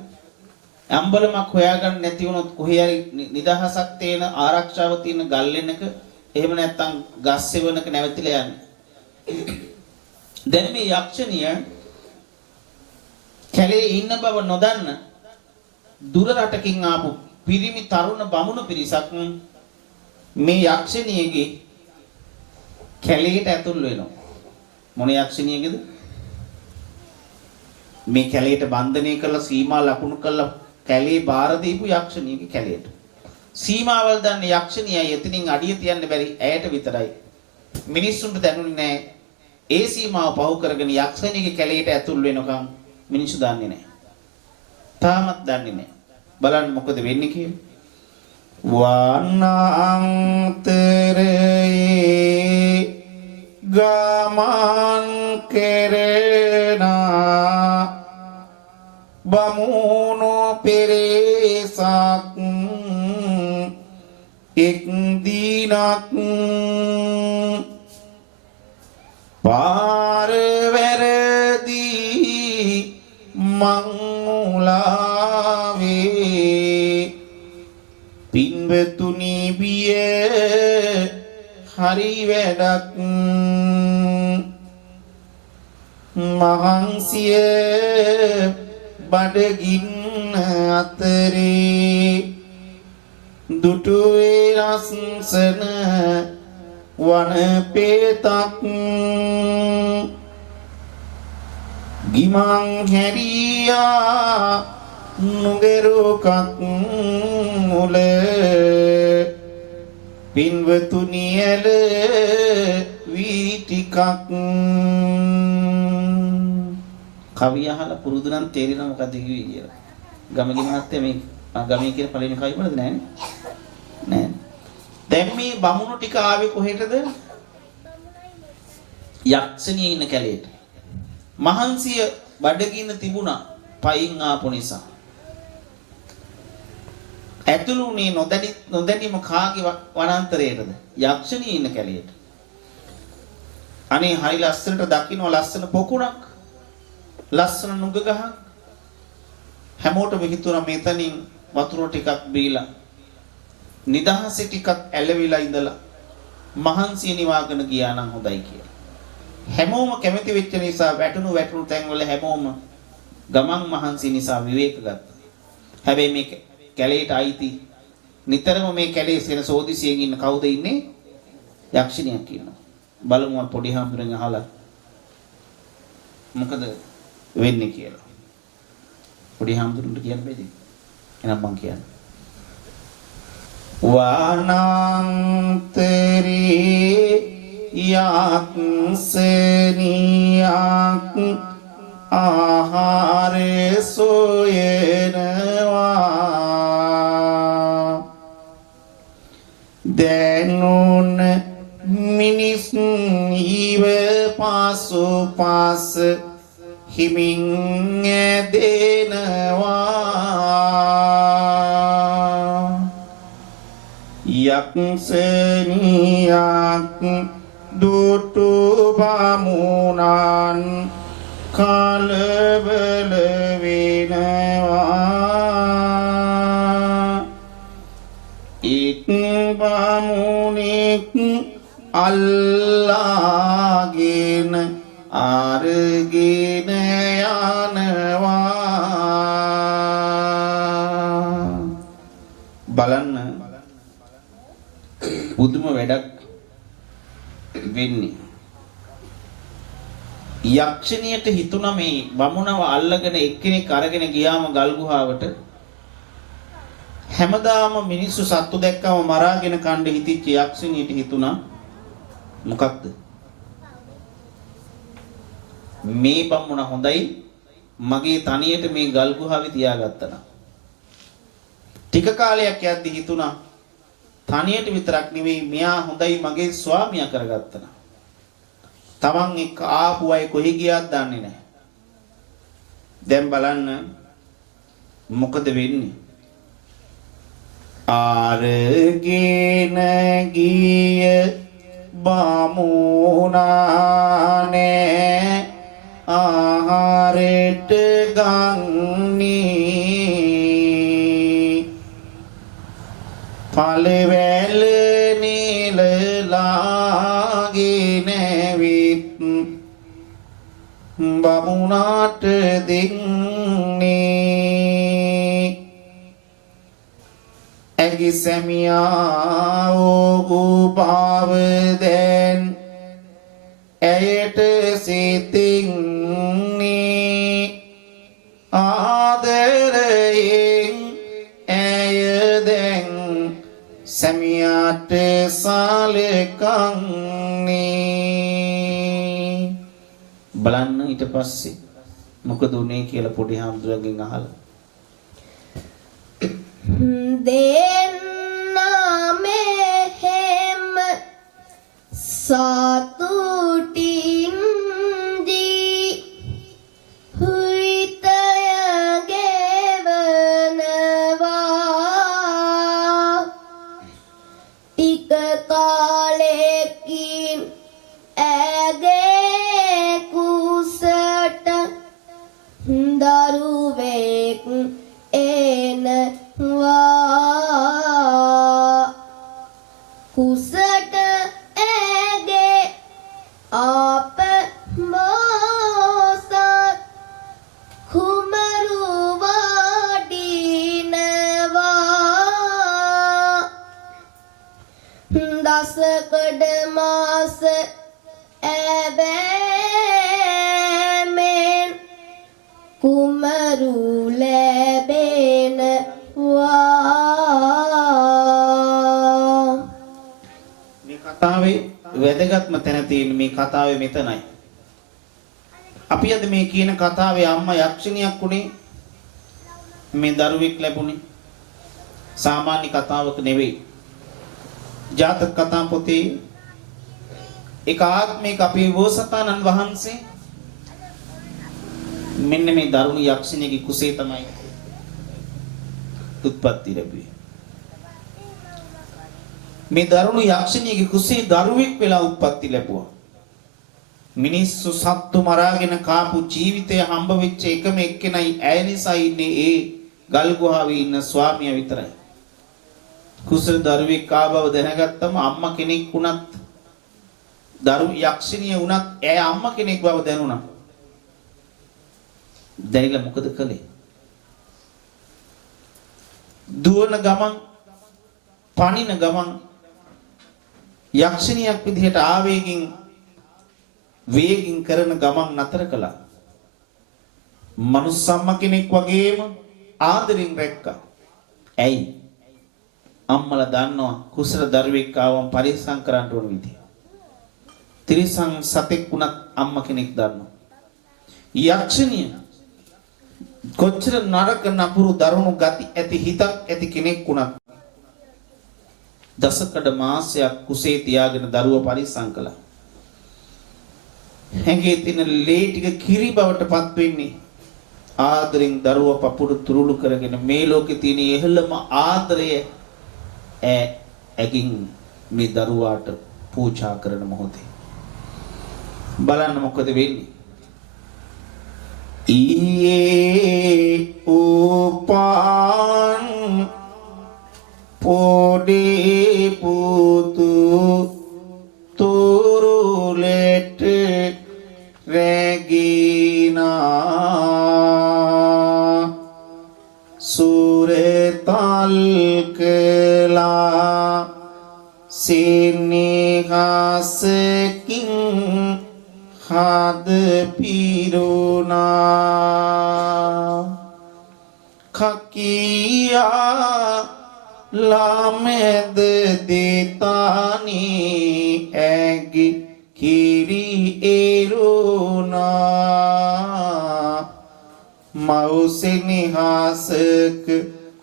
අම්බලමක් හොයාගන්න නැති වුණොත් කොහේ හරි නිදහසක් තේන ආරක්ෂාව තියෙන ගල්ලෙනක එහෙම නැත්නම් ගස් සෙවණක නැවතිලා යන්නේ. දැන් මේ යක්ෂණිය කැලේ ඉන්න බව නොදන්න දුර රටකින් ආපු පිරිමි තරුණ බමුණු පිරිසක් මේ යක්ෂණියගේ කැලේට ඇතුල් වෙනවා. මොන යක්ෂණියගේද? මේ කැලේට බන්ධනය කරලා සීමා ලකුණු කරලා කැලේ බාර දීපු යක්ෂණියගේ කැලේට. සීමාවල් දන්න යක්ෂණියයි එතනින් අඩිය තියන්න බැරි ඇයට විතරයි. මිනිස්සුන්ට දැනුනේ නැහැ. ඒ සීමාව පහු කරගෙන යක්ෂණියගේ කැලේට ඇතුල් වෙනකම් මිනිස්සු දන්නේ නැහැ. තාමත් දන්නේ නැහැ. බලන්න මොකද වෙන්නේ කියලා. වනාන්තරේ ගමන් කෙරෙනා බමුණු පිරිසක් එක් දිනක් පාර වැරදී මං උලාවේ පින්වතුනි බිය හරි වැඩක් මහන්සිය බඩගින්න අතරේ දුටුවේ රස්සන වන පේතක් ගිමන් හැරියා නුගරුකක් මුල පින්වතුනි ඇල වී ටිකක් කවිය අහලා පුරුදු නම් තේරෙනවා මොකද්ද කිව්වේ කියලා. ගමගේ මහත්තයා මේ ගමේ කියලා පළවෙනි කවි වලද නෑනේ. නෑ. දැන් මේ බමුණු ටික ආවේ කොහෙටද? යක්ෂණිය ඉන්න කැලේට. මහන්සිය බඩගින්න තිබුණා පයින් ආපු නිසා. ඇතුළුනේ නොදැනීම කාගේ වනාන්තරයේද? යක්ෂණිය ඉන්න කැලේට. අනේ හරි ලස්සනට දකින්න ලස්සන පොකුණක්. ලස්සන නුග ගහක්. හැමෝටම හිතුණා මෙතනින් වතුර ටිකක් බීලා නිදහසේ ටිකක් ඇලවිලා ඉඳලා මහන්සිය නිවාගෙන ගියා නම් හොඳයි කියලා. හැමෝම කැමති වෙච්ච නිසා වැටුණු තැන්වල හැමෝම ගමන් මහන්සිය නිසා විවේක ගත්තා. හැබැයි මේ කැලේට අයිති නිතරම මේ කැලේ සෙන සෝදිසියෙන් ඉන්න කවුද ඉන්නේ? යක්ෂණියක් කියනවා. බලමු පොඩි හාමුදුරන් අහලා මොකද වෙන්නේ කියලා. පොඩි හාමුදුරන්ට කියන්න බෑද? එහෙනම් මං කියන්න. වනාන්තරේ යක්ෂණියක් ආහාරේ සොයනවා දැනුන මිනිස් ඉව පාසු පාස හිමින් ඇදෙනවා යක්ෂණියක් දුටු බමුණන් කලබල වෙනවා එක් බමුණෙක් අල්ලාගෙන අරගෙන යනවා බලන්න පුදුම වැඩක් වෙන්නේ යක්ෂණියට හිතුණා මේ බමුණව අල්ලගෙන එක්කෙනෙක් අරගෙන ගියාම ගල් ගුහාවට හැමදාම මිනිස්සු සත්තු දැක්කම මරාගෙන කණ්ඩ හිතිච්ච යක්ෂණියට හිතුණා මොකක්ද මේ බමුණ හොඳයි මගේ තනියට මේ ගල් ගුහාවේ තියාගත්තා නම් ටික කාලයක් යද්දි හිතුණා තනියට විතරක් නෙවෙයි මෙයා හොඳයි මගේ ස්වාමියා කරගත්තා නම් තමන් එක්ක ආපු අය කොහි ගියාද දන්නේ නැහැ. දැන් බලන්න මොකද වෙන්නේ? ආරගෙන ගිය බමුණානේ ආහාරෙට ගන්නේ පළවැල නිලලාගෙන විත් බමුණාට දෙන්නේ ඇගේ සැමියා ඕගු පාව දැන් ඇයට සිතින්නේ ආදරයෙන් ඇය දැන් සැමියාට සලකන්නේ බලන්න ඊට පස්සේ මොකද උනේ කියලා පොඩි හාමුදුරුවන්ගෙන් අහලා දෙන්න මෙහෙම සතුටින් දී හිතය ගෙවනවා ටික කාලෙකින් ඇගේ කුසට දරුවෙක් එනවා කුසට ඇගේ අප මොසත් කුමරු වඩිනවා දසකඩ මාස ඇබෑමෙන් කුමරු ලැබෙනවා මේ කතාවේ වැදගත්ම තැන තියෙන මේ කතාවේ මෙතනයි. අපි අද මේ කියන කතාවේ අම්මා යක්ෂණියක් උනේ මේ දරුවෙක් ලැබුණේ සාමාන්‍ය කතාවක නෙවෙයි. ජාතක කතා පොතේ එක ආත්මික අපේ බෝසතාණන් වහන්සේ මෙන්න මේ දරුණු යක්ෂණියගේ කුසේ තමයි උත්පත්ති ලැබුවේ. මේ දරුණු යක්ෂණියගේ කුසේ දරුවෙක් වෙලා උත්පත්ති ලැබුවා. මිනිස්සු සත්තු මරාගෙන කාපු ජීවිතය හම්බ වෙච්ච එකම එක්කෙනයි ඇය නිසා ඉන්නේ ඒ ගල් ගුහාවේ ඉන්න ස්වාමියා විතරයි. කුසල දරුවෙක් ආ බව දැනගත්තම අම්මා කෙනෙක් වුණත් දරු යක්ෂණිය වුණත් ඇය අම්මා කෙනෙක් බව දැනුණා. දැනিলা මොකද කළේ? දුවන ගමන් පණින ගමන් යක්ෂණියක් විදිහට ආවේගින් වේගින් කරන ගමන් නතර කළා. මනුස්සම්ම කෙනෙක් වගේම ආදරෙන් රැක්කා. ඇයි? අම්මලා දන්නවා කුසල දරුවෙක් ආවම පරිස්සම් කරන්න ඕන විදිහ. තිරිසන් සතෙක් වුණත් අම්මා කෙනෙක් දන්නවා. යක්ෂණිය කොච්චර නරක නපුරු දරුණු ගති ඇති හිතක් ඇති කෙනෙක් වුණත් දසකඩ මාසයක් කුසේ තියාගෙන දරුවා පරිස්සම් කළා. හැඟේ තියෙන ලේ ටික කිරි බවට පත් වෙන්නේ ආදරෙන් දරුවා පපුඩු තුරුළු කරගෙන මේ ලෝකේ තියෙන ඉහළම ආදරය ඇගින් මේ දරුවාට පූජා කරන මොහොතේ බලන්න මොකද වෙන්නේ? ඊයේ උපන් පොඩි පුතු තුරුලෙට රැගිනා සූරතල් කලා සිනිහසකින් හද පිරුණා කකියා ලාමෙද දෙතානි ඇගි කිරි එරුණා මෞසිනිහසක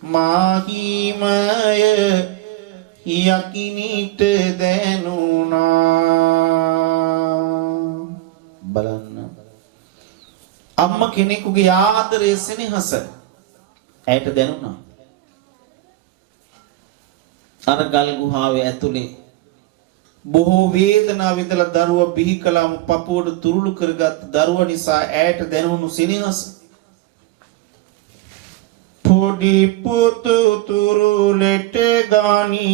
මාහිමය යකිනිට දැනුණා. බලන්න අම්ම කෙනෙකුගේ ආදරයේ සෙනෙහස ඇයට දැනුණා. අර ගල් ගුහාවේ ඇතුලේ බොහෝ වේදනාව විඳලා දරුවා බිහි කළාම පපුවට තුරුළු කරගත් දරුවා නිසා ඇයට දැනුණු සෙනෙහස පොඩි පුතු තුරුලෙට ගානි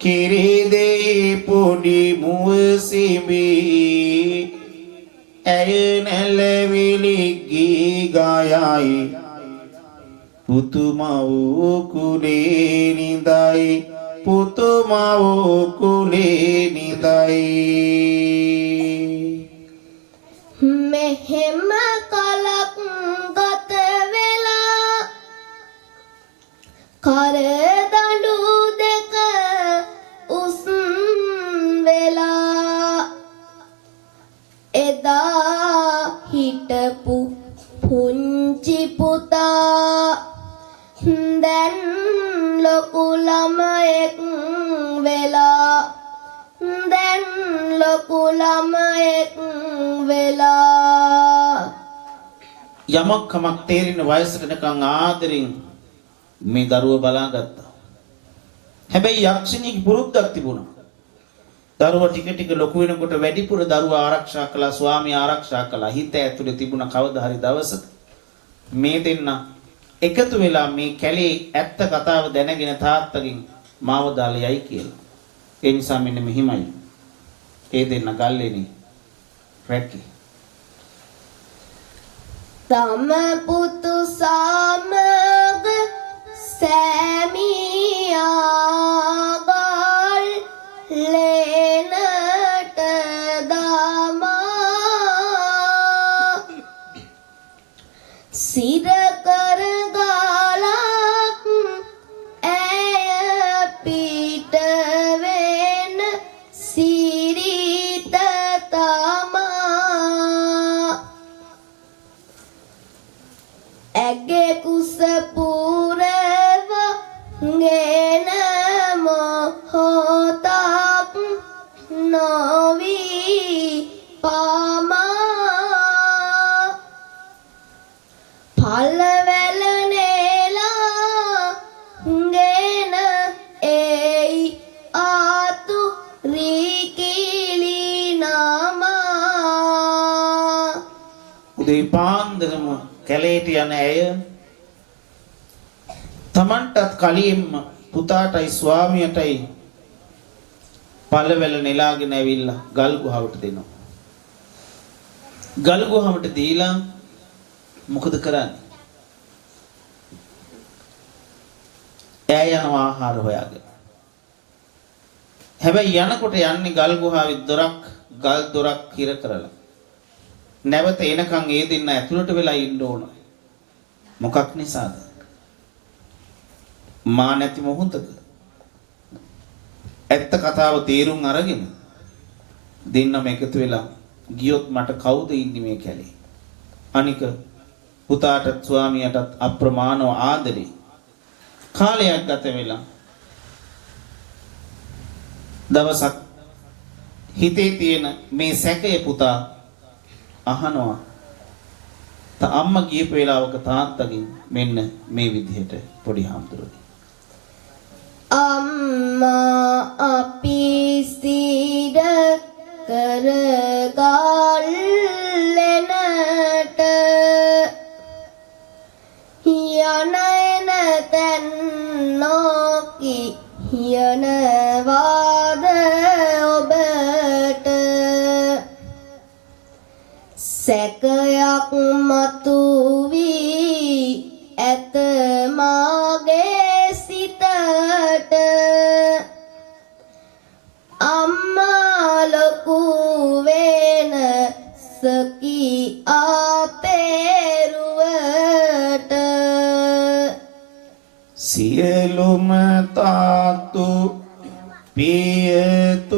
කිරිදේ පොඩි මුවසිබි ඇය නැලවිලි ගී ගයයි පුතුමව කුලේ නිදයි පුතුමව කුලේ නිදයි මෙහෙම කලක් ගත වෙලා කර දඬු දෙක උස් වෙලා එදා හිටපු පුංචි පුතා දැන් ලොකු ළමයෙක් වෙලා දැන් ලොකු ළමයෙක් වෙලා යමක් කමක් තේරෙන වයසට නිකන් ආදරෙන් මේ දරුවා බලාගත්තා. හැබැයි යක්ෂණියගේ පුරුද්දක් තිබුණා. දරුවා ටික ටික ලොකු වෙනකොට වැඩිපුර දරුවා ආරක්ෂා කළා, ස්වාමියා ආරක්ෂා කළා. හිත ඇතුලේ තිබුණ කවදා හරි දවසක මේ දෙන්න එකතු වෙලා මේ කැලේ ඇත්ත කතාව දැනගෙන තාත්තගෙන් මාව දාලා යයි කියලා. ඒ නිසා මෙන්න මෙහිමයි. ඒ දෙන්න ගල්ලේනේ රැකේ. තම පුතු සමග සැමියා ගල් ලේනට දමා සිර කර ගලක් ඇය පිට වෙන සිරිත තමා ඇගේ කුස පුරව ගෙන මොහොතක් නොවී පමා පල්වැල නෙලා ගෙන එයි ආතු රිකිලි නමා උදේ පාන්දරම කැලේට යන ඇය තමන්ටත් කලින්ම පුතාටයි ස්වාමියටයි පළවැල නෙලාගෙන ඇවිල්ලා ගල් ගුහාවට දෙනවා. ගල් ගුහාවට දීලා මොකද කරන්නේ? ඇය යනවා ආහාර හොයාගෙන. හැබැයි යනකොට යන්නේ ගල් ගුහාවේ ගල් දොරක් හිර කරලා. නැවත එනකන් ඒ දෙන්න ඇතුළට වෙලා ඉන්න ඕන. මොකක් නිසාද? මා නැති මොහොතක ඇත්ත කතාව තේරුම් අරගෙන දෙන්නම එකතු වෙලා ගියොත් මට කවුද ඉන්නේ මේ කැලේ? අනික පුතාටත් ස්වාමියාටත් අප්‍රමාණව ආදරේ. කාලයක් ගත වෙලා දවසක් හිතේ තියෙන මේ සැකය පුතා අහනවා. අම්මා ගියපු වෙලාවක තාත්තගෙන් මෙන්න මේ විදිහට පොඩි හාමුදුරුවෝ අම්මා අපි සිර කර ගල්ලෙනට යන එන තැන් නොකි යනවාද ඔබට සැකයක් මතු වී ඇත මාගේ සිතට අම්මා ලොකු වෙන සකි අපේරුවට සියලුම තාතු පියතුමාගෙන්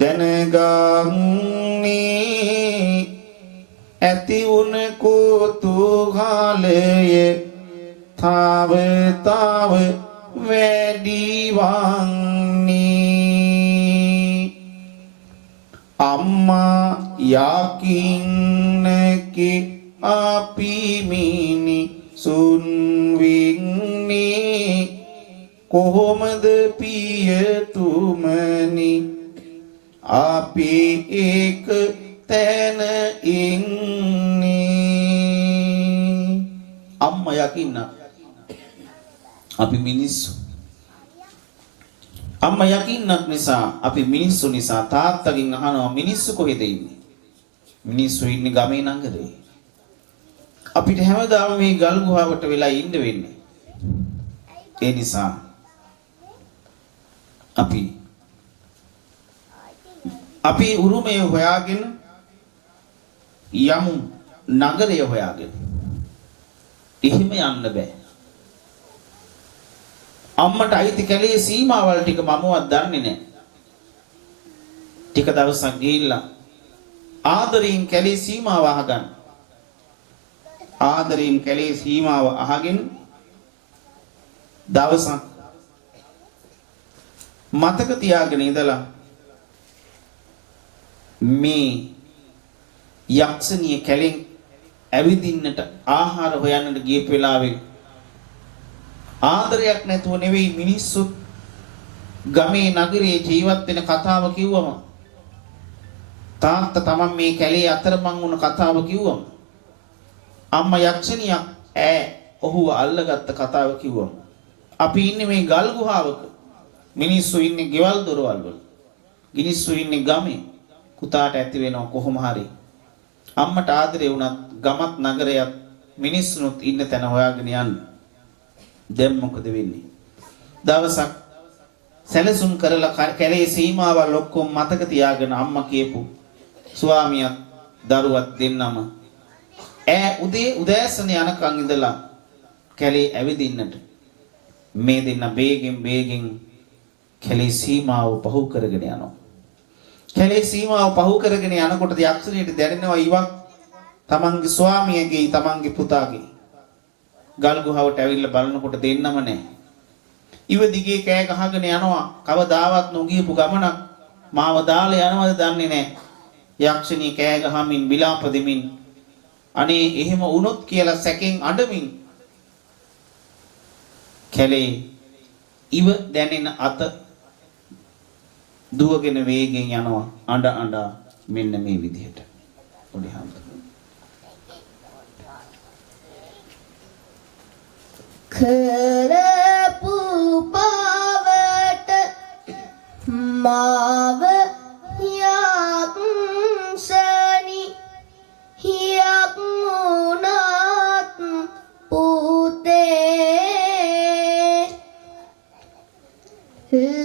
දැනගන්නේ ඇති වුණ කුතුහලය තව වැඩි වන්නේ අම්මා යකින්නකි අපි මිනිසුන් වින්නේ කොහොමද පියතුමනි අපි එක තැන ඉන්නේ අම්මා යකින්න අපි මිනිස්සු අම්මා යකින්නක් නිසා අපි මිනිස්සු නිසා තාත්තගෙන් අහනවා මිනිස්සු කොහෙද ඉන්නේ මිනිස්සු ඉන්නේ ගමේ නගරේ අපිට හැමදාම මේ ගල් ගුහාවට වෙලා ඉන්න වෙන්නේ ඒ නිසා අපි උරුමය හොයාගෙන යමු නගරය හොයාගෙන එහෙම යන්න බෑ අම්මට අයිති කැලේ සීමාවල් ටික මමවත් දන්නේ නැහැ ටික දවසක් ගිහිල්ලා ආදරයෙන් කැලේ සීමාව අහගන්න ආදරයෙන් කැලේ සීමාව අහගෙන දවසක් මතක තියාගෙන ඉඳලා මේ යක්ෂණිය කැලෙන් ඇවිදින්නට ආහාර හොයන්නට ගියපු වෙලාවේ ආදරයක් නැතුව නෙවෙයි මිනිස්සු ගමේ නගරයේ ජීවත් වෙන කතාව කිව්වම තාත්තා තමන් මේ කැලේ අතරමං වුණ කතාව කිව්වම අම්මා යක්ෂණියක් ඔහුව අල්ලගත්ත කතාව කිව්වම අපි ඉන්නේ මේ ගල් ගුහාවක මිනිස්සු ඉන්නේ ගෙවල් දොරවල් වල මිනිස්සු ඉන්නේ ගමේ පුතාට ඇති වෙනව කොහොම හරි අම්මට ආදරේ වුණත් ගමත් නගරයත් මිනිස්සුනුත් ඉන්න තැන හොයාගෙන යන්න දැන් මොකද වෙන්නේ දවසක් සැලසුම් කරලා කැලේ සීමාවල් ඔක්කොම මතක තියාගෙන අම්මා කියපු ස්වාමියා දරුවත් දෙන්නම උදේ උදෑසන යනකන් ඉඳලා කැලේ ඇවිදින්නට මේ දෙන්න බේගෙන් කැලේ සීමාව පහු කරගෙන යනවා කැලේ සීමාව පහු කරගෙන යනකොට යක්ෂණියට දැනෙනවා ඉවක් තමන්ගේ ස්වාමියාගේ තමන්ගේ පුතාගේ ගල් ගුහාවට ඇවිල්ලා බලනකොට දෙන්නම නැහැ. ඉව දිගේ කෑ ගහගෙන යනවා කවදාවත් නොගියපු ගමනක් මාව දාලා යනවද දන්නේ නැහැ. යක්ෂණී කෑ ගහමින් විලාප දෙමින් අනේ එහෙම වුණොත් කියලා සැකෙන් අඬමින් කැලේ ඉව දැනෙන අත දුවගෙන වේගෙන් යනවා අඬ මෙන්න මේ විදිහට පොඩි හම්බුනේ කරපු පාවට මාව යක්ෂණි හියක් මුණත් පුතේ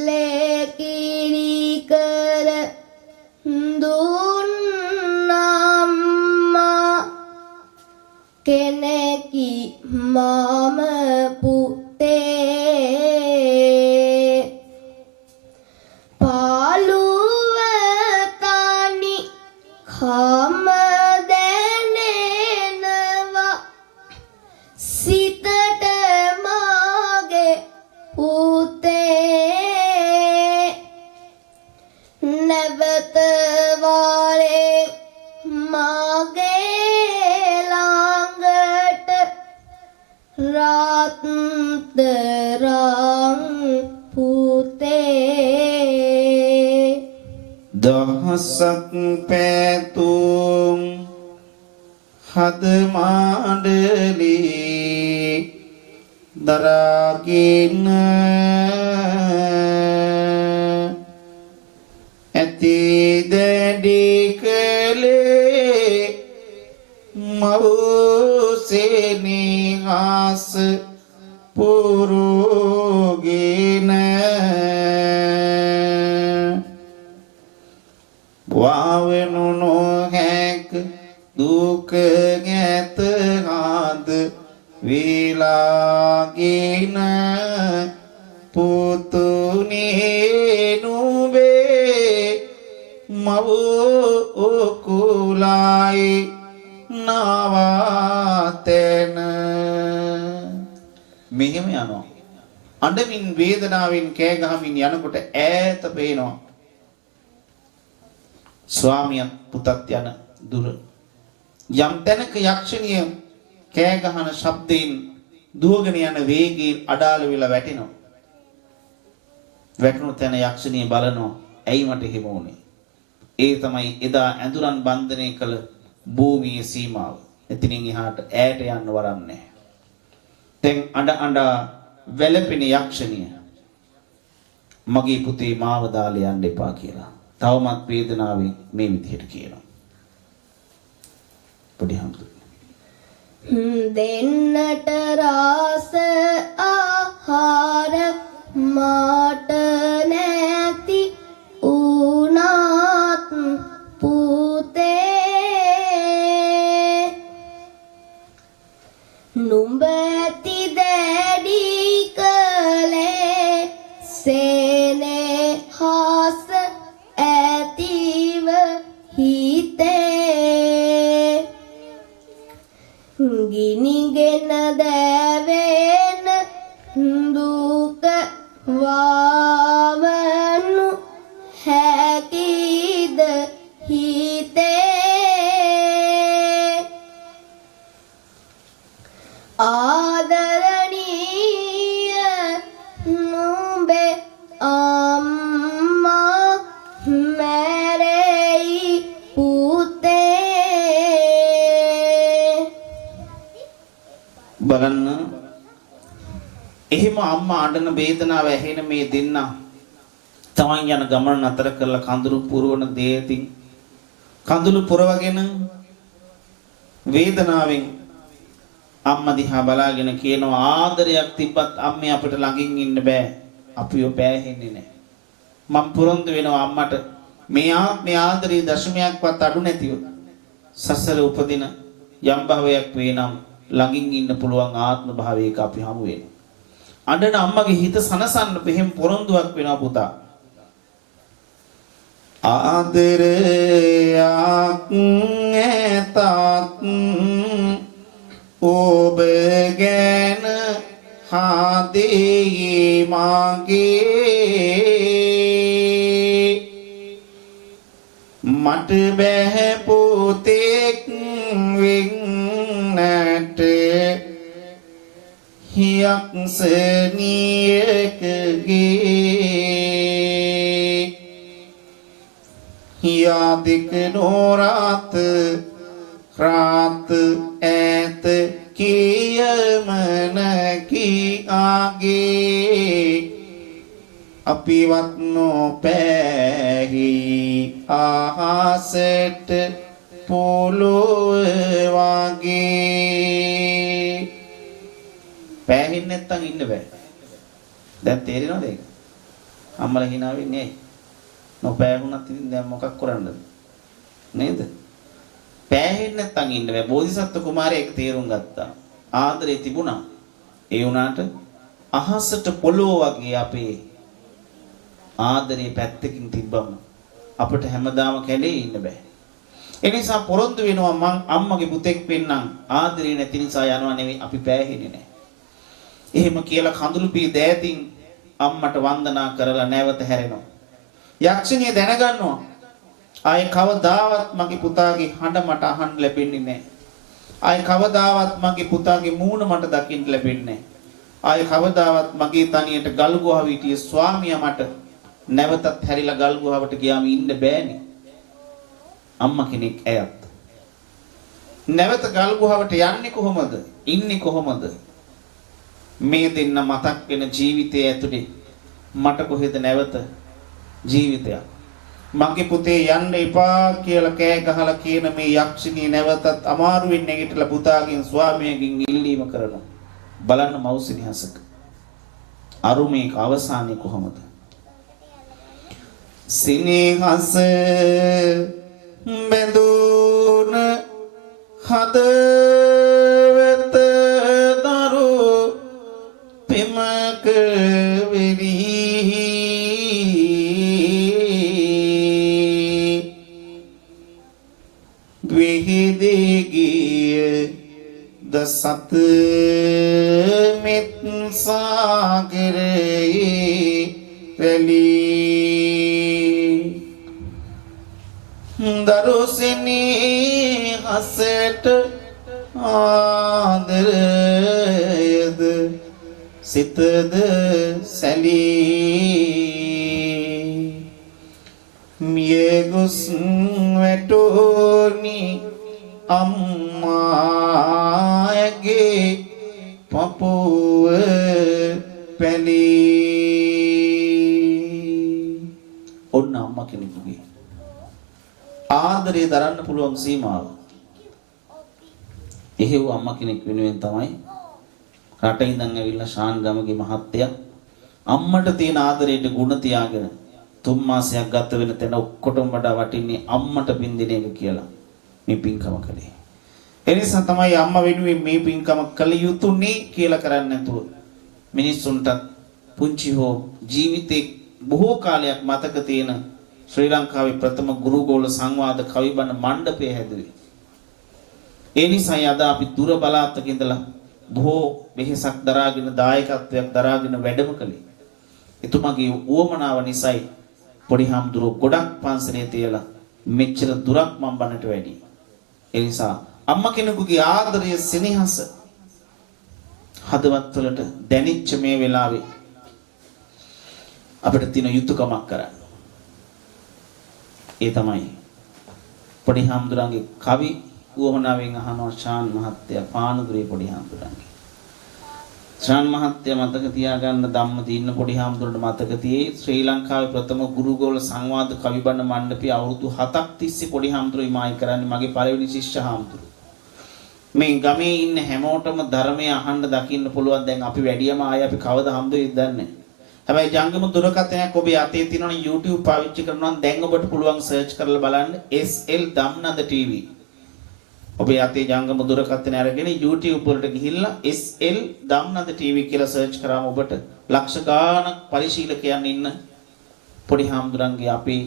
ලේකිරි කර දුන්නම්මා කෙනෙකි මම පුතේ පාළුව තනි කම දැනෙනවා සිතට මාගේ පුතේ නැවත වාරේ මාගේ ළඟට රත්තරන් පුතේ දහසක් පැතුම් හද මාඩලී දරාගෙන ඇති දැඩි කලේ මවුසෙනී ආස පුරුගෙන වාවෙනු නොහැක දුක ගැත හද විලාගෙන පුතුනේ නුඹේ මව කුලයි නවතන මෙහෙම යනවා අඬමින් වේදනාවෙන් කෑ ගහමින් යනකොට ඈත පේනවා ස්වාමියා පුතත් යන දුර යම් තැනක යක්ෂණිය කෑ ගහන ශබ්දයෙන් දුවගෙන යන වේගයෙන් අඩාල වෙලා වැටෙනවා වැටුණු තැන යක්ෂණිය බලනවා ඇයි මට එහෙම වුනේ ඒ තමයි එදා ඇඳුරන් බන්ධනය කළ භූමියේ සීමාව එතනින් එහාට ඈට යන්න වරම් නැහැ දැන් අඬ වැළපෙන යක්ෂණිය මගේ පුතේ මාව දාලා යන්න එපා කියලා තවමත් වේදනාවෙන් මේ විදිහට කියනවා පොඩි හම්දුනේ දෙන්නට රස ආහාර මාට නැති උනාත් පුතේ නුඹ ඇති දැඩි කලේ සේනේ හාස ඇතිව හිතේ ගිනිගෙන දැවෙන දුක වාවනු හැකිද හිතේ ආදරණීය නුඹේ අම්මා මැරෙයි පුතේ බලන්න එහෙම අම්මා අඬන වේදනාව ඇහෙන මේ දෙන්න තමන් යන ගමන නතර කරලා කඳුළු පුරවන දේතින් කඳුළු පුරවගෙන වේදනාවෙන් අම්මා දිහා බලාගෙන කියනවා ආදරයක් තිබ්බත් අම්මේ අපිට ළඟින් ඉන්න බෑ අපිව පෑහෙන්නේ නැහැ මම පුරුදු වෙනවා අම්මට මේ ආදරේ දශමයක්වත් අඩු නැතිව සසර උපදින යම් භවයක් වේනම් ළඟින් ඉන්න පුළුවන් ආත්ම භාවයක අපි හමු වෙනවා අඬන අම්මගේ හිත සනසන්න බෙහෙම් පොරොන්දුවක් වෙනවා පුතා ආදරයක් ඇතත් ඔබ ගැන හදේ මගේ මට බැහැ පුතෙක් වෙන්නට යක්ෂණියකගේ හියාදික නෝරාත රාත ඇත කියමනකි ආගේ අපිවත් නොපෑහි ආහසට පොළොව වගේ පෑහෙන්නේ නැත්තම් ඉන්න බෑ දැන් තේරෙනවද ඒක අම්මලා hina වෙන්නේ ඇයි නොපෑහුණත් ඉතින් දැන් මොකක් කරන්නද නේද පෑහෙන්නේ නැත්තම් ඉන්න බෑ බෝධිසත්ව කුමාරයා ඒක තේරුම් ගත්තා ආදරේ තිබුණා ඒ වුණාට අහසට පොළොව වගේ අපේ ආදරේ පැත්තකින් තිබ්බම අපිට හැමදාම කැලේ ඉන්න බෑ ඒ නිසා පොරොන්දු වෙනවා මං අම්මගේ පුතෙක් වෙන්නම් ආදරේ නැති නිසා යනවා නෙවෙයි අපි පෑහෙන්නේ නැහැ එහෙම කියලා කඳුළු පී දෑතින් අම්මට වන්දනා කරලා නැවත හැරෙනවා යක්ෂණිය දැනගන්නවා ආයේ කවදාවත් මගේ පුතාගේ හඬ මට අහන්න ලැබෙන්නේ නැහැ. ආයේ කවදාවත් මගේ පුතාගේ මූණ මට දකින්න ලැබෙන්නේ නැහැ. ආයේ කවදාවත් මගේ තනියට ගල් ගුහාව හිටිය ස්වාමියා මට නැවතත් හැරිලා ගල් ගුහාවට ගියාම ඉන්න බෑනේ. අම්මා කෙනෙක් ඇයත්. නැවත ගල් ගුහාවට යන්නේ කොහොමද? ඉන්නේ කොහොමද? මේ දෙන්න මතක් වෙන ජීවිතයේ ඇතුලේ මට කොහෙද නැවත ජීවිතයක් මගේ පුතේ යන්න එපා කියලා කෑ ගහලා කියන මේ යක්ෂණිය නැවතත් අමාරුවෙන් නැගිටලා පුතාගෙන් ස්වාමියාගෙන් ඉල්ලීම කරනවා බලන්න මෞසිනිහසක අරුමේක අවසානයේ කොහොමද සිනහස බඳුන හදවත දරු පෙමක වෙරි විහිදෙගිය දසත මෙත් සාගරයේ රැලී දරුසිනී හසට ආදරයද සිතද සැලී මියගොස් වැටෝනි අම්මාගේ පපුව පැලී ඔන්න අම්මා කෙනෙකුගේ ආදරේ දරන්න පුළුවන් සීමාව එහෙව් අම්මා කෙනෙක් වෙනුවෙන් තමයි රට ඉඳන් ඇවිල්ලා ශාන් ගමගේ මහත්තයා අම්මට තියෙන ආදරයට ಗುಣ තියාගෙන 3 මාසයක් ගත වෙන තැන ඔක්කොටම වඩා වටින්නේ අම්මට පින් දෙන එක කියලා මේ පින්කම කළේ. ඒ නිසා තමයි අම්මා වෙනුවෙන් මේ පින්කම කළ යුතුනේ කියලා කරන්නේ නැතුව මිනිස්සුන්ට පුංචි හෝ ජීවිතේ බොහෝ කාලයක් මතක තියෙන ශ්‍රී ලංකාවේ ප්‍රථම ගුරුගෝල සංවාද කවිබණ මණ්ඩපය හැදුවේ. ඒ නිසායි අද අපි දුර බලාතක ඉඳලා බොහෝ වෙහෙසක් දරාගෙන දායකත්වයක් දරාගෙන වැඩම කළේ. එතුමාගේ උවමනාව නිසායි පොඩි හාමුදුරුවෝ ගොඩක් පන්සලේ තියලා මෙච්චර දුරක් මම බණට වැඩි. ඒ නිසා අම්මා කෙනෙකුගේ ආදරය සෙනෙහස හදවත් වලට දැනෙච්ච මේ වෙලාවේ අපිට තියෙන යුතුයකමක් කරන්න. ඒ තමයි පොඩි හාමුදුරන්ගේ කවි උවමනාවෙන් අහනවා ශාන් මහත්තයා පානදුරේ පොඩි හාමුදුරන්ගේ. ශාන් මහත්තයා මතක තියාගන්න ධම්ම දින්න පොඩි හාමුදුරන්ට මතක තියේ ශ්‍රී ලංකාවේ ප්‍රථම ගුරුගෝල සංවාද කවි බණ මණ්ඩපය අවුරුදු 7ක් තිස්සේ පොඩි හාමුදුරුවෝ ඉමායි කරන්නේ මගේ පළවෙනි ශිෂ්‍ය හාමුදුරුවෝ. මේ ගමේ ඉන්න හැමෝටම ධර්මය අහන්න දකින්න පුළුවන්. දැන් අපි වැඩියම ආයේ අපි කවදා හම්බ වෙයිද දන්නේ නැහැ. හැබැයි ජංගම දුරකථනයක් ඔබේ අතේ තියෙනවනේ YouTube පාවිච්චි කරනවා නම් දැන් ඔබට පුළුවන් සර්ච් කරලා බලන්න SL ධම්නද TV. ඔබේ අතේ ජංගම දුරකථනය අරගෙන YouTube වලට ගිහිල්ලා SL ධම්නද TV කියලා සර්ච් කරාම ඔබට ලක්ෂ ගාණක් පරිශීලකයන් ඉන්න පොඩි හාමුදුරන්ගේ අපේ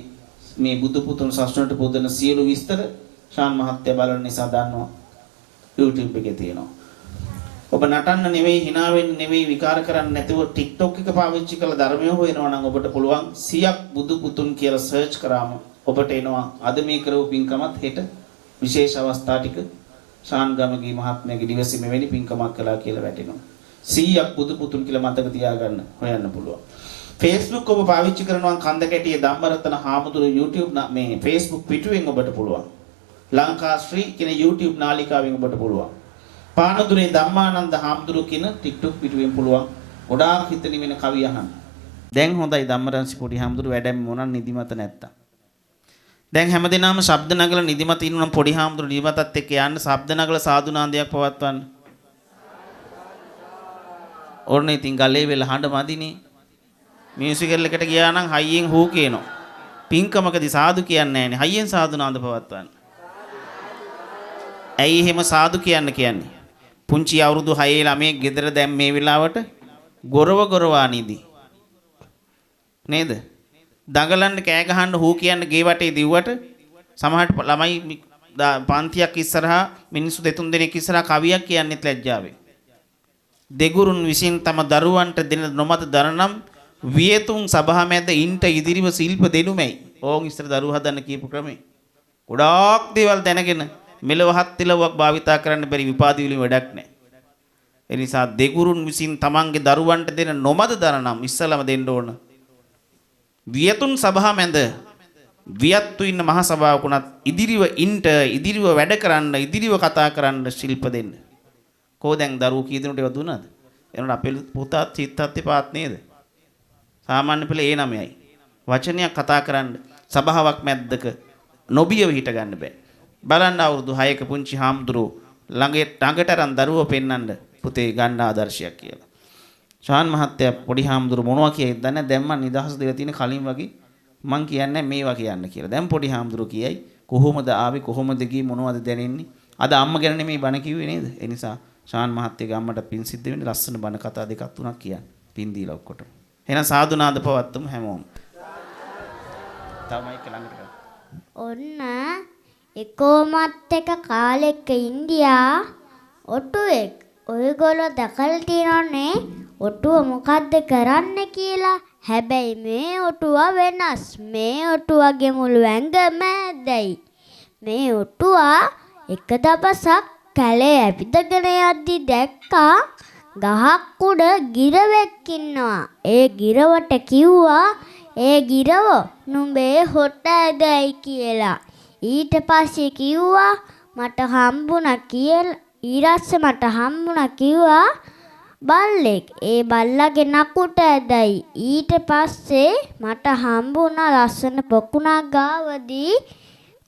මේ බුදු පුතුන් සස්නට පොදන සියලු විස්තර ශාන් මහත්තයා බලන නිසා දන්නවා YouTube එකේ තියෙනවා. ඔබ නටන්න නෙවෙයි hina වෙන්න නෙවෙයි විකාර කරන්න නැතුව TikTok එක පාවිච්චි කරලා ධර්මය හොයනවා නම් ඔබට පුළුවන් 100ක් බුදු පුතුන් කියලා සර්ච් කරාම ඔබට එනවා අද මේ කරපු පින්කමත් හෙට විශේෂ අවස්ථා ටික ශාන් ගමගේ මහත්මයාගේ දිවසේ මෙවැනි පින්කමක් කළා කියලා වැටෙනවා. 100ක් බුදු පුතුන් කියලා මතක තියාගන්න හොයන්න පුළුවන්. Facebook ඔබ පාවිච්චි කරනවා නම් කන්ද කැටියේ ධම්මරතන හාමුදුරුවෝ YouTube මේ Facebook පිටුවෙන් ඔබට පුළුවන්. ලංකා ශ්‍රී කියන YouTube නාලිකාවෙන් ඔබට පුළුවන්. පානදුරේ ධම්මානන්ද හාමුදුරුවෝ කියන TikTok පිටුවෙන් පුළුවන්. ගොඩාක් හිතෙන වෙන කවි අහන්න. දැන් හොඳයි ධම්මරන්සි පොඩි හාමුදුරුවෝ වැඩම මොනක් නිදිමත නැත්තම්. දැන් හැමදේනම ශබ්ද නගල නිදිමත ඉන්නම් පොඩි හාමුදුරුවෝ නිදිමතත් එක්ක යන්න ශබ්ද නගල සාදුනාන්දයක් පවත්වන්න. ඕනේ ඉතින් ගලේ වෙල හඬ මදිනේ. මියුසිකල් එකට ගියා නම් හයියෙන් හූ කියනවා. පින්කමකදී සාදු කියන්නේ නැහැනේ. හයියෙන් සාදුනාන්ද පවත්වන්න. ඇයි එහෙම සාදු කියන්නේ? පුංචි අවුරුදු 6 ළමයෙක් ගෙදර දැන් මේ වෙලාවට ගොරවා නිදි. නේද? දඟලන්න කෑ ගහන්න හූ කියන්න ගේ වටේ දිව්වට සමහරට ළමයි පන්තියක් ඉස්සරහා මිනිස්සු දෙතුන් දෙනෙක් ඉස්සරහා කවියක් කියන්නෙත් ලැජ්ජාවේ. දෙගුරුන් විසින් තම දරුවන්ට දෙන නොමත දරනම් වියතුන් සභා මැද ඉන්ට ඉදිරිව ශිල්ප දෙනුමයි. ඕන් ඉස්සර දරුවා හදන්න කියපු ක්‍රමේ. ගොඩාක් දේවල් දැනගෙන මෙලවහත් තිලවක් භාවිතා කරන්න බැරි විපාදී වලින් වැඩක් නැහැ. ඒ නිසා දෙගුරුන් විසින් තමන්ගේ දරුවන්ට දෙන නොමද දරනම් ඉස්සලම දෙන්න ඕන. වියතුන් සභා මැද වියත්තු ඉන්න මහ සභාවකුණත් ඉදිරිව ඉන්ට ඉදිරිව වැඩ කරන්න ඉදිරිව කතා කරන්න ශිල්ප දෙන්න. කෝ දැන් දරුවෝ කී දෙනෙකුට ඒව දුන්නද? එනකොට අපේ පුතාත් චිත්තත් එපාත් නේද? සාමාන්‍ය පෙළ ඒ නමයයි. වචනයක් කතා කරන්න සභාවක් මැද්දක නොබියව හිට ගන්න බෑ. බලන්න අවුරුදු 6ක පුංචි හාමුදුරුවෝ ළඟට අරන් දරුවෝ පෙන්නන්න පුතේ ගන්න ආදර්ශයක් කියලා. ශාන් මහත්තයා පොඩි හාමුදුරුවෝ මොනවා කියයිද දන්නේ දැන් මම නිදහස් දෙලා තියෙන කලින් වගේ මං කියන්නේ මේවා කියන්න කියලා. දැන් පොඩි හාමුදුරුවෝ කියයි කොහොමද ආවේ කොහොමද ගියේ මොනවද දැනෙන්නේ? අද අම්මා ගැන නෙමෙයි බණ කිව්වේ නේද? ඒ නිසා ශාන් මහත්තයාගේ අම්මට පින් සිද්ධ වෙන්නේ ලස්සන බණ කතා දෙකක් තුනක් කියන්න. පින් දීලා ඔක්කොටම. එහෙනම් සාදුනාද පවත්තමු හැමෝම. තමයි ළඟට. ඔන්න එකෝමත් එක කාලෙක ඉන්දියා ඔටුවෙක් ඔයගොල්ලෝ දැකලා තියෙනවනේ ඔටුව මොකද්ද කරන්න කියලා. හැබැයි මේ ඔටුව වෙනස්. මේ ඔටුවගේ මුළු ඇඟම ඇදයි. මේ ඔටුව එක දවසක් කැලේ ඇවිදගෙන යද්දි දැක්කා ගහක් උඩ ගිරවෙක් ඉන්නවා. ඒ ගිරවට කිව්වා ඒ ගිරව නුඹේ හොට ඇදයි කියලා. ඊට පස්සේ කිව්වා මට හම්බුණා කියලා. ඊරස්සේ මට හම්බුණා කිව්වා බල්ලෙක්. ඒ බල්ලගේ නකුට ඇදයි. ඊට පස්සේ මට හම්බුණා ලස්සන පොකුණක් ගාවදී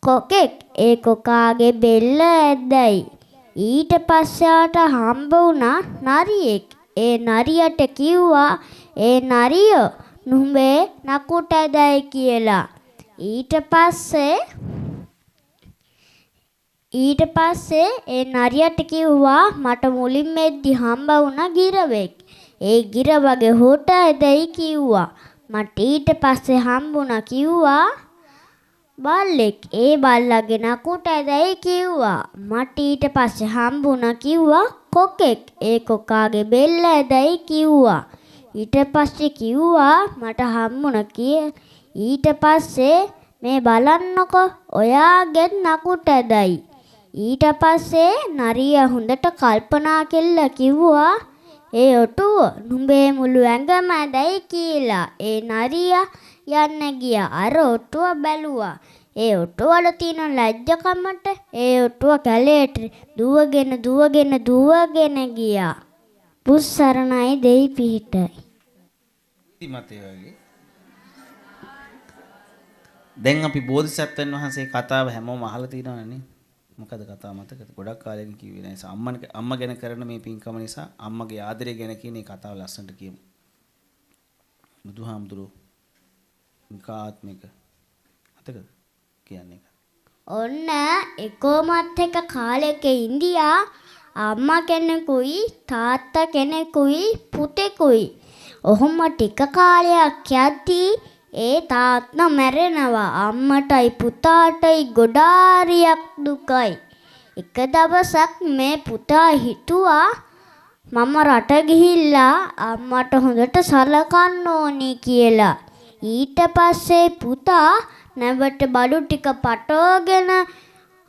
කොකෙක්. ඒ කොකාගේ බෙල්ල ඇදයි. ඊට පස්සේ ආට හම්බ වුණා නරියෙක්. ඒ නරියට කිව්වා ඒ නරිය නුඹේ නකුට ඇදයි කියලා. ඊට පස්සේ ඒ නරියට කිව්වා මට මුලින්ම එද්දි හම්බ වුණා ගිරවෙක්. ඒ ගිරවගේ හොට ඇදයි කිව්වා. මට ඊට පස්සේ හම්බුණා කිව්වා බල්ලෙක් ඒ බල්ලගේ නකුට ඇදයි කිව්වා. මට ඊට පස්සේ හම්බුණා කිව්වා කොකෙක් ඒ කොකාගේ බෙල්ල ඇදයි කිව්වා. ඊට පස්සේ කිව්වා මට හම්බුණා ඊට පස්සේ මේ බලන්නකො ඔයාගේ නකුට ඇදයි. ඊට පස්සේ නරියා හොඳට කල්පනා කෙල්ල කිව්වා ඒ ඔටුව නුඹේ මුළු ඇඟම ඇදයි කියලා. ඒ නරියා යන්න ගියා. අර ඔටුව බැලුවා. ඒ ඔටුවල තියෙන ලැජ්ජකමට ඒ ඔටුව කැලේට දුවගෙන ගියා. පුස්සරණයි දෙයි පිහිටයි. ඉතිමතේ වගේ. දැන් අපි බෝධිසත්වයන් වහන්සේ කතාව හැමෝම අහලා තියෙනවනේ. මොකද කතාව මතකද? ගොඩක් කාලෙකින් කිව්වේ නැහැ. අම්මා ගැන කරන මේ පින්කම නිසා අම්මගේ ආදරය ගැන කියන මේ කතාව ලස්සනට කියමු. බුදුහාමුදුරුවෝ විකාත්මික මතකද කියන්නේ? ඔන්න එකෝමත් එක කාලෙක ඉන්දියා අම්මා කෙනෙකුයි තාත්තා කෙනෙකුයි පුතෙකුයි. ඔහොම ටික කාලයක් යද්දී ඒ තාත්තා මැරෙනවා. අම්මටයි පුතාටයි ගොඩාරියක් දුකයි. එක දවසක් මේ පුතා හිතුවා මම රට ගිහිල්ලා අම්මට හොඳට සලකන්න ඕනි කියලා. ඊට පස්සේ පුතා නැවට බඩු ටික පටවගෙන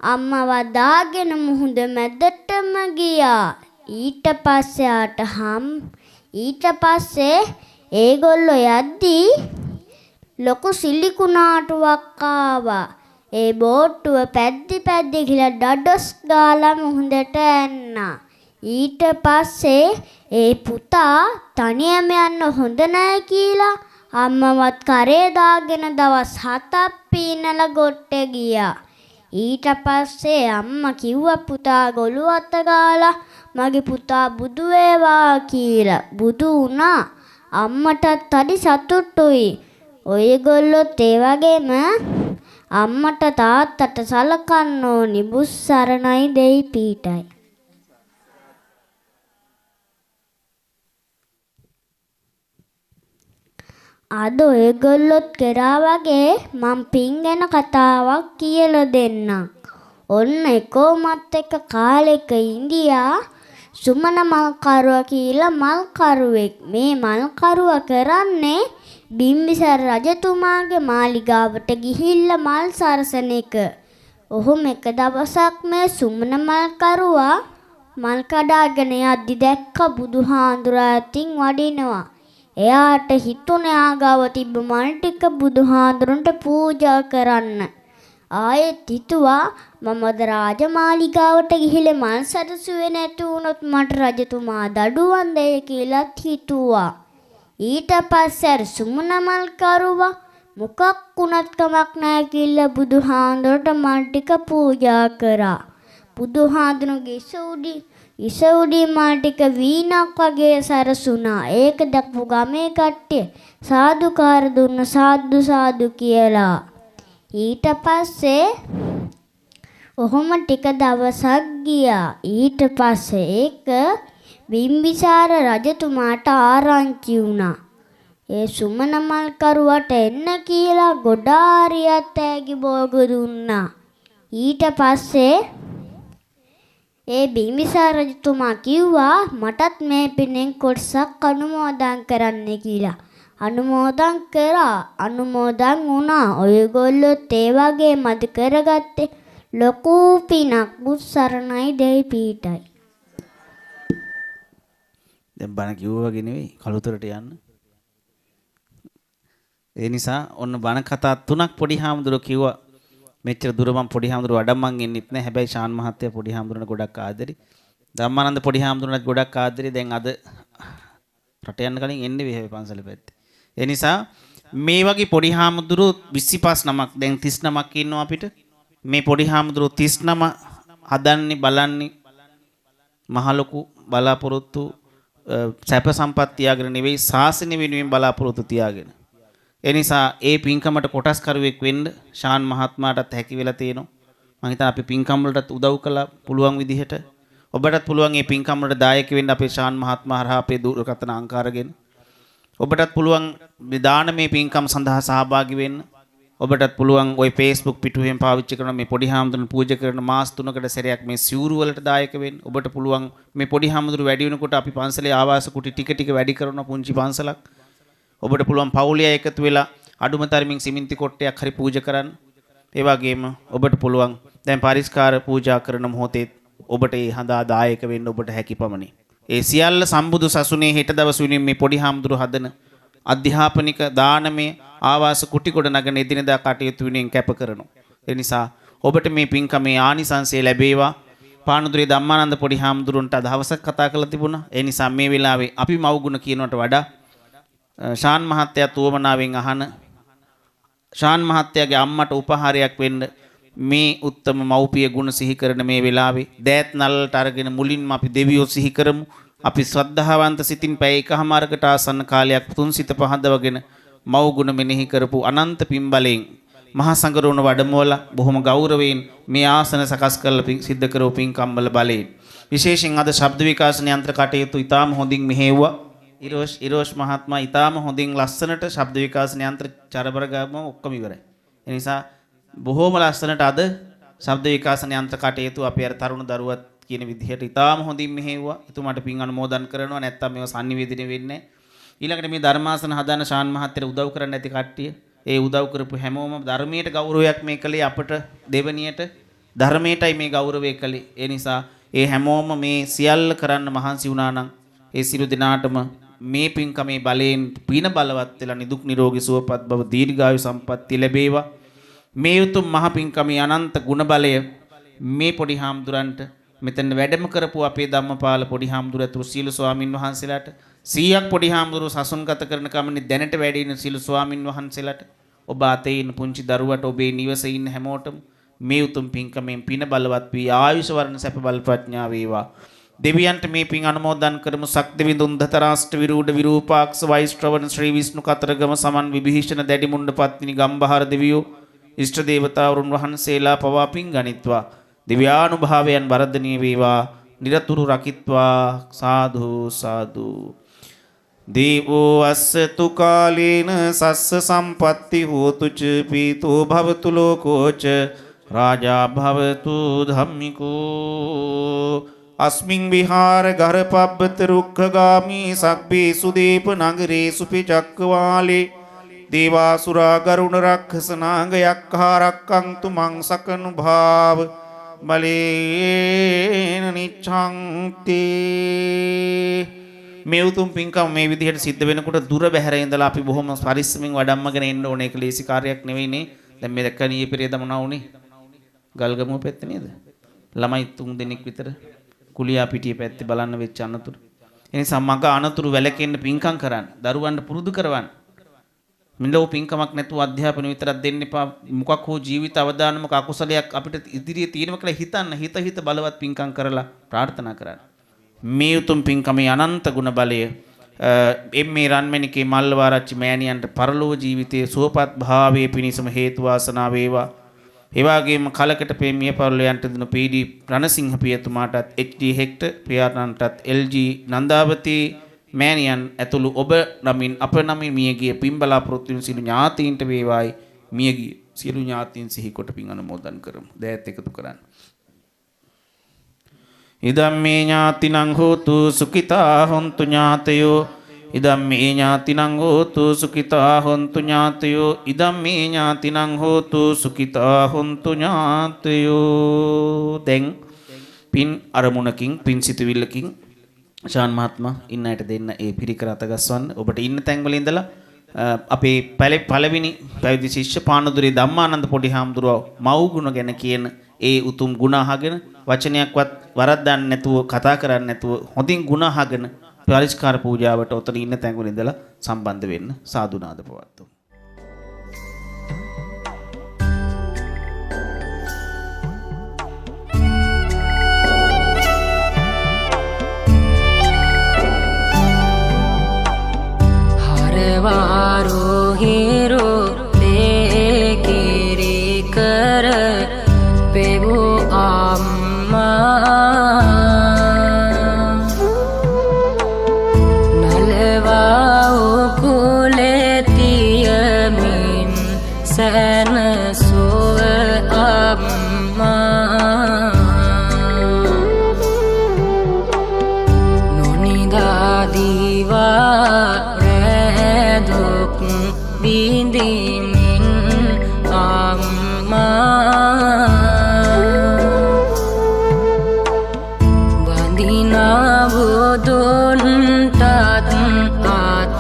අම්මව දාගෙන මුහුද මැදටම ගියා. ඊට පස්සේ ඒගොල්ලෝ යද්දී ලොකු සිලිකුණාටුවක් ආවා. ඒ බෝට්ටුව පැද්දි ගිහලා ඩඩොස් ගාලා මුහුදට ඇන්නා. ඊට පස්සේ ඒ පුතා තනියම යන්න හොඳ නැහැ කියලා අම්මවත් කරේ දාගෙන දවස් 7ක් පීනලා ගොට්ටේ ගියා. ඊට පස්සේ අම්මා කිව්වා පුතා ගොළු අත ගාලා මගේ පුතා බුදු වේවා කියලා. බුදු වුණා. අම්මටත් හරි සතුටුයි. ඔයගොල්ලොත් ඒ වගේම අම්මට තාත්තට සලකන්න ඕනි. බුස්සරණයි දෙයි පීටයි. අද ඔයගොල්ලොත් කරා වගේ මම පින් ගැන කතාවක් කියලා දෙන්නම්. ඔන්න එකෝමත් එක කාලෙක ඉන්දියා සුමන මල්කරුවා කියලා මල්කරුවෙක්. මේ මල්කරුවා කරන්නේ බිම්බිසාර රජතුමාගේ මාලිගාවට ගිහිල්ලා මල් සරසන එක. ඔහොම එක දවසක් මේ සුමන මල්කරුවා මල් කඩාගෙන යද්දි දැක්ක බුදුහාඳුරා අතින් වඩිනවා. එයාට හිතුනේ ආගාව තිබ්බ මල් ටික බුදුහාඳුරන්ට පූජා කරන්න. ආයෙත් හිතුවා මමද රාජමාලිගාවට ගිහිල්ලා මල් සරසුවේ නැති වුණොත් මට රජතුමා දඩුවම් දෙයි කියලාත් හිතුවා. ඊට පස්සේ අර සුමන මල්කරුවා මොකක් වුණත් කමක් නැහැ කියලා බුදුහාඳුරට මල් ටික පූජා කරා. බුදුහාඳුරගේ ඉස උඩි මල් ටික වීණක් වගේ සරසුණා. ඒක දැක්පු ගමේ කට්ටිය සාදුකාර දුන්න සාදු කියලා. ඊට පස්සේ ඔහොම ටික දවසක් ගියා. ඊට පස්සේ ඒක බිම්බිසාර රජතුමාට ආරංචි වුණා. ඒ සුමන මල්කරුවට එන්න කියලා ගොඩාරියක් ඈගි බෝග දුන්නා. ඊට පස්සේ ඒ බිම්බිසාර රජතුමා කිව්වා මටත් මේ පිනෙන් කොටසක් අනුමෝදන් කරන්න කියලා. අනුමෝදන් කරා. අනුමෝදන් වුණා. ඔයගොල්ලොත් ඒ වගේ මද කරගත්තේ ලොකු පිනක්. බුස්සරණයි දෙයි පීටයි. දැන් බණ කිව්වා වගේ නෙවෙයි කලුතරට යන්න. ඒ නිසා ඔන්න බණ කතා 3ක් පොඩි හාමුදුරුවෝ කිව්වා. මෙච්චර දුර මම පොඩි හාමුදුරුවෝ අඩම්මන් එන්නෙත් නැහැ. හැබැයි ශාන් මහත්තයා පොඩි හාමුදුරුවන්ට ගොඩක් ආදරේ. ධම්මානන්ද පොඩි හාමුදුරුවන්ට ගොඩක් ආදරේ. දැන් අද රට යන්න කලින් එන්නේ වෙයි හැබැයි පන්සල පැත්තේ. ඒ නිසා මේ වගේ පොඩි හාමුදුරුවෝ 25 නමක් දැන් 30 නමක් ඉන්නවා අපිට. මේ පොඩි හාමුදුරුවෝ 39 හදන්නේ බලන්නේ මහ ලොකු බලාපොරොත්තු සැප සම්පත් තියාගෙන නෙවෙයි සාසනෙ වෙනුවෙන් බලාපොරොත්තු තියාගෙන. ඒ නිසා ඒ පින්කමට කොටස්කරුවෙක් වෙන්න ශාන් මහත්මයාටත් හැකි වෙලා තියෙනවා. මම හිතනවා අපි පින්කම් වලටත් උදව් කළා පුළුවන් විදිහට. ඔබටත් පුළුවන් මේ පින්කම් වලට දායක වෙන්න අපේ ශාන් මහත්මයා හරහා අපේ දුරකථන අංක අරගෙන. ඔබටත් පුළුවන් දාන මේ පින්කම් සඳහා සහභාගී වෙන්න. ඔබටත් පුළුවන් ওই Facebook පිටුවෙන් පාවිච්චි කරන මේ පොඩි හාමුදුරන් පූජා කරන මාස 3කට සැරයක් මේ සිවුරු වලට දායක වෙන්න. ඔබට පුළුවන් මේ පොඩි හාමුදුරු වැඩි වෙනකොට අපි පන්සලේ ආවාස කුටි ටික ටික වැඩි කරන පුංචි පන්සලක්. ඔබට පුළුවන් පවුලිය එකතු වෙලා අඩුම තරමින් සිමෙන්ති කොටයක් හරි පූජා කරන්න. ඒ වගේම ඔබට පුළුවන් දැන් පරිස්කාර පූජා කරන මොහොතේ ඔබට ඒ හඳා දායක වෙන්න ඔබට හැකි පමණි. ඒ සියල්ල සම්බුදු සසුනේ හෙට දවස් වෙනින් මේ පොඩි හාමුදුරු හදන අධ්‍යාපනික දානමය ආවාස කුටි කොට නගන එදිනදා කටයුතු වෙනින් කැප කරනවා. ඒ නිසා ඔබට මේ පින්කමේ ආනිසංසය ලැබේවා. පානුදුරේ ධම්මානන්ද පොඩි හාමුදුරුන්ට දවසක් කතා කරලා තිබුණා. ඒ නිසා මේ වෙලාවේ අපි මව්ගුණ කියනවට වඩා ශාන් මහත්තයා තුවමනාවෙන් අහන ශාන් මහත්තයාගේ අම්මට උපහාරයක් වෙන්න මේ උත්තම මව්පිය ගුණ සිහි කරන මේ වෙලාවේ දෑත් නල්ලට අරගෙන මුලින්ම අපි දෙවියෝ සිහි කරමු. අපි ශ්‍රද්ධාවන්ත සිතින් පැය එකමාරකට ආසන්න කාලයක් තුන් සිත පහදවගෙන මව් ගුණ මෙනෙහි කරපු අනන්ත පින්බලයෙන් මහා සංඝරුවන වඩමවලා බොහොම ගෞරවයෙන් මේ ආසන සකස් කරලා සිද්ධ කරපු පින්කම්වල බලයෙන් විශේෂයෙන් අද ශබ්ද විකාශන යන්ත්‍ර කටයුතු ඉතාම හොඳින් මෙහෙව්වා. ඉරෝෂ් මහත්මයා ඉතාම හොඳින් ලස්සනට ශබ්ද විකාශන යන්ත්‍ර චරබර ගාම ඔක්කොම ඉවරයි. ඒ නිසා බොහොම ලස්සනට අද ශබ්ද විකාශන යන්ත්‍ර කටයුතු අපි අර තරුණ දරුවත් කියන විදිහට ඉතාම හොඳින් මෙහෙව්වා. එතුමාට පින් අනුමෝදන් කරනවා. නැත්තම් මේව sannivedana වෙන්නේ නැහැ. ඊළඟට මේ ධර්මාසන හදාන ශාන් මහත්තයට උදව් කරන්න ඇති කට්ටිය ඒ උදව් කරපු හැමෝම ධර්මයට ගෞරවයක් මේ කලේ අපට දෙවණියට ධර්මයටයි මේ ගෞරවය කලේ. ඒ නිසා ඒ හැමෝම මේ සියල්ල කරන්න මහන්සි වුණා නම් ඒ සියලු දෙනාටම මේ පින්කමේ බලයෙන් පින බලවත් වෙලා නිදුක් නිරෝගී සුවපත් බව දීර්ඝායු සම්පන්නිය ලැබේවා. මේ උතුම් මහ පින්කමේ අනන්ත ගුණ බලය මේ පොඩි හාමුදුරන්ට මෙතන වැඩම කරපු අපේ ධම්මපාල පොඩි හාමුදුර ඇතුළු සීල ස්වාමින් වහන්සේලාට 100ක් පොඩි හාමුදුරු සසුන්ගත කරන කමනේ දැනට වැඩි ඉන්න සීල ස්වාමින් වහන්සේලාට ඔබ අතේ ඉන්න පුංචි දරුවට ඔබේ නිවසේ ඉන්න හැමෝටම මේ උතුම් පින්කමෙන් පින බලවත් වී ආයුෂ වර්ණ සැප බල ප්‍රඥා වේවා. දෙවියන්ට මේ පින් අනුමෝදන් කරමු. සක්දෙවිඳුන් දතරාෂ්ට විරූඪ විරූපාක්ෂ වෛශ්‍රවණ ශ්‍රී විෂ්ණු කතරගම සමන් විභීෂණ දැඩි මුණ්ඩ පත්තිනි ගම්බහර දෙවියෝ ඉෂ්ඨ දේවතාවරුන් වහන්සේලා පවා පින් ගනිත්වා. දිව්‍යානුභාවයන් වර්ධනීය වේවා. නිරතුරු රකිත්වා. සාදු සාදු. දේවෝ අස්සතු කාලේන සස්ස සම්පatti හෝතු ච පීතෝ භවතු ලෝකෝච රාජා භවතු ධම්මිකෝ අස්මින් විහාර ගරපබ්බත රුක්ඛගාමී සබ්බේ සුදීප නගරේ සුපිචක්කවාලේ දේවාසුරා ගරුණ රක්ඛස නාග යක්ඛාරක්ඛන්තු මං සකනු භාව බලේන නිච්ඡන්ති. මේ උතුම් පින්කම මේ විදිහට සිද්ධ වෙනකොට දුර බැහැර ඉඳලා අපි බොහොම පරිස්සමින් වඩම්මගෙන එන්න ඕනේ. ඒක ලේසි කාර්යයක් නෙවෙයිනේ. දැන් මේ දැක්කනී පෙරේද මොනවා වුනේ? ගල්ගමුව පැත්තේ නේද? ළමයි 3 දෙනෙක් විතර කුලියා පිටියේ පැත්තේ බලන්න වෙච්ච අනතුරු. ඒ නිසා මග අනතුරු වැළකෙන්න පින්කම් කරන්න. දරුවන්ට පුරුදු කරවන්න. මිලෝ පින්කමක් නැතුව අධ්‍යාපන විතරක් දෙන්න එපා. මොකක් හෝ ජීවිත අවදානමක අකුසලයක් අපිට ඉදිරියේ තියෙනවා කියලා හිතන්න. හිත බලවත් පින්කම් කරලා ප්‍රාර්ථනා කරන්න. මේ උතුම් පින්කමේ අනන්ත ගුණ බලය එම්මේ රන්මැණිකේ මල්වාරච්චි මෑණියන්ට පරලෝක ජීවිතයේ සුවපත් භාවයේ පිණිසම හේතු වාසනා වේවා. ඒ වගේම කලකට මිය පරලෝකයන්ට දෙන පීඩී රණසිංහ පියතුමාටත් HD හෙක්ටර් පියාණන්ටත් LG නන්දාවතී මෑණියන් ඇතුළු ඔබ නමින් අප නමින් මියගිය පින්බලාපොරොත්තු වූ සියලු ඥාතීන්ට වේවායි. මියගිය සියලු ඥාතීන් සිහි කොට පින් අනුමෝදන් කරමු. දෑත් එකතු කරන්න. ඉදම්මේ ඥාතිනං හෝතු සුඛිතා හොන්තු ඥාතයෝ ඉදම්මේ ඥාතිනං හෝතු සුඛිතා හොන්තු ඥාතයෝ ඉදම්මේ ඥාතිනං හෝතු සුඛිතා හොන්තු ඥාතයෝ. දැන් පින් අරමුණකින් පින් සිතුවිල්ලකින් ශාන් මහත්මයා ඉන්න අයට දෙන්න ඒ පිරිකර අත ගස්වන්න. ඔබට ඉන්න තැන් වල ඉඳලා අපේ පළවෙනි පැවිදි ශිෂ්‍ය පානදුරේ ධම්මානන්ද පොඩි හාමුදුරුවෝ මව් ගුණ ගැන කියන ඒ උතුම් ගුණ අහගෙන වචනයක්වත් වරද්දන්නේ නැතුව කතා කරන්නේ නැතුව හොඳින් ගුණ අහගෙන පරිස්කාර පූජාවට ඔතන ඉන්න තැන් වල ඉඳලා සම්බන්ධ වෙන්න සාදුනාද පවත්වමු. हरवारो हीरो लेकिरी कर पेबो अम्मा नलवाओ कुले तियमिन सन බුදුන්ටත් ආත්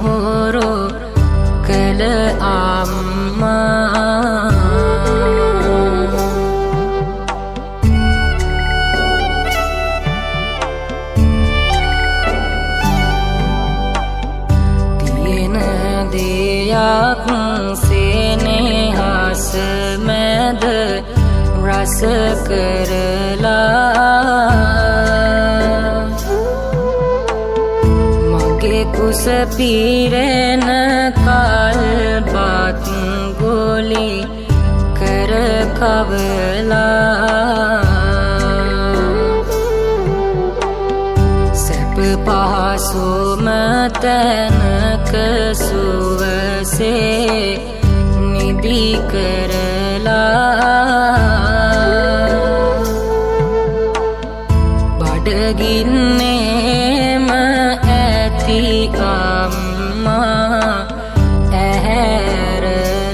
හොරු කළ අම්මා තියෙන දෙයක් සෙනෙහස මැද රස කරලා මගේ කුස පිරෙන කල්පත් ගොලි කර කවලා සැප පහසුම තැනක සුවසේ නිදි කරලා බඩගින්නේම ඇති අම්මා ඇහැරලා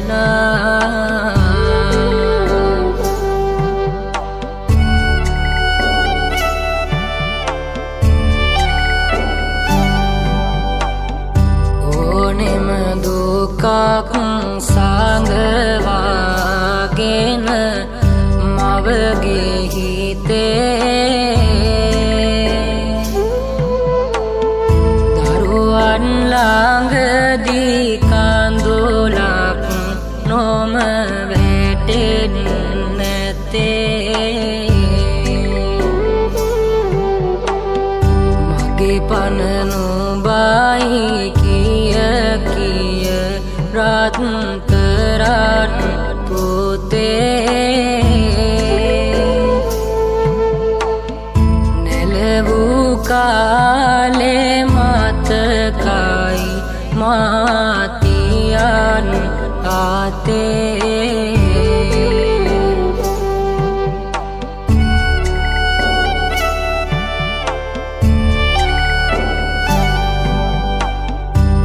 ඕනෙම දුකක් සංගවාගෙන මවගේ හිතේ දරුවන් ළඟදී කඳුලක් නොම වැටෙන්නේ නැතේ මගේ පන නුඹයි කිය කිය රත්තරන් පුතේ නැලවූ කාලේ මතකයි මාතියන් ආතේ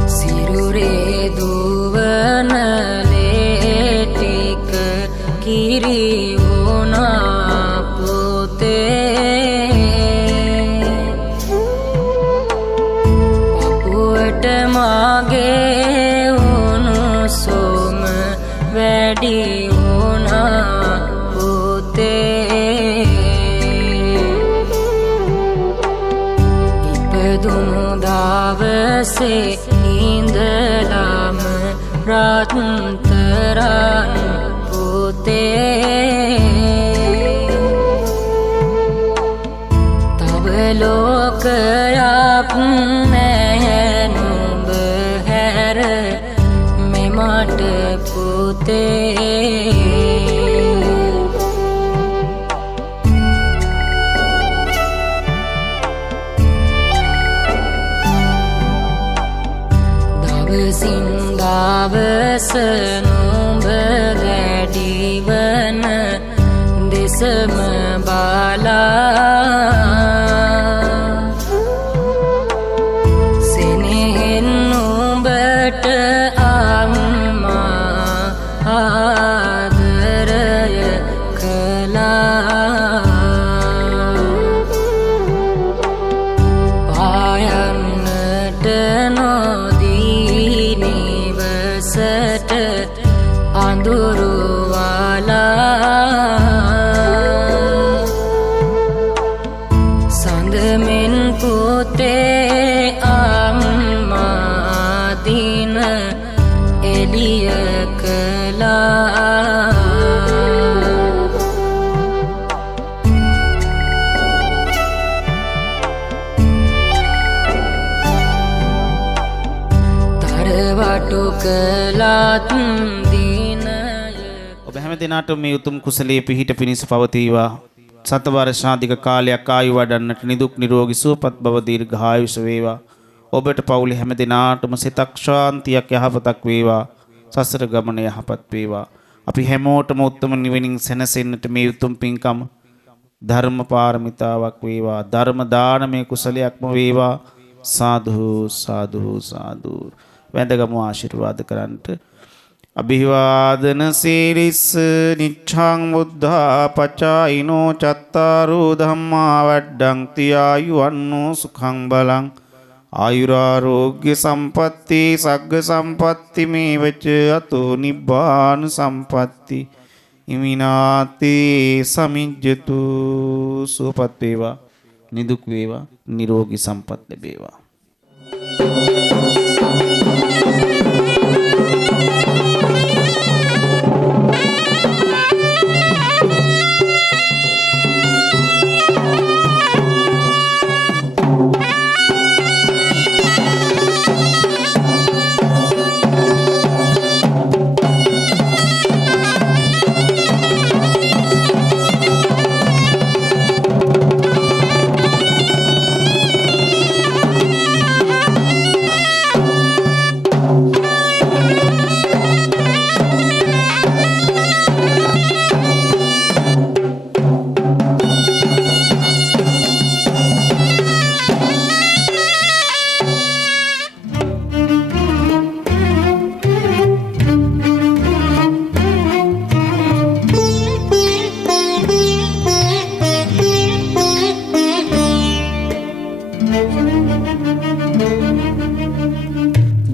සිරුරේ දුවන ලේටික කිරි වුණා පුතේ පපුවට මගේ උණුසුම වැඩි වුණා පුතේ ඉපදුණු දවසේ ඉඳලාම රත්තරන් පුතේ තව ලෝකයක් නැහැ නුඹ හැර මෙමට පුතේ දවසින් දවස නුඹ වැඩිවන දෙසම බලා සෙනෙහෙන් නුඹට අම්මා ආදරය කළා පායන්නට නොදී නිවසට අඳුරු වලා සඳමෙන් පුතේ අම්මා දින එළිය කළා තරවටු කළත් දිනය ඔබ හැම දිනාටම මේ උතුම් කුසලයේ පිහිට පිණිස පවතිවා. සතවර්ෂාධික කාලයක් ආයු වඩන්නට නිදුක් නිරෝගී සුවපත් බව දීර්ඝායුෂ වේවා. ඔබට පවුලේ හැම දිනාටම සිතක් ශාන්තියක් යහපතක් වේවා. සසර ගමන යහපත් වේවා. අපි හැමෝටම උත්තම නිවනින් සැනසෙන්නට මේ උතුම් පින්කම ධර්ම පාරමිතාවක් වේවා. ධර්ම දානමය කුසලයක්ම වේවා. සාදු සාදු සාදු. වැඳගමු ආශිර්වාද කරන්නට. අභිවාදන සීලිස්ස නිච්ඡං බුද්ධා පචායිනෝ චත්තාරෝ ධම්මා වඩ්ඩಂತಿ ආයුවන්නෝ සුඛං බලං ආයුරාෝග්‍ය සම්පatti සග්ග සම්පatti මේවච අතෝ නිබ්බාන සම්පatti ඉමිනාති සමිජ්ජතු සුවපත් වේවා නිදුක් වේවා නිරෝගී සම්පත් ලැබේවා.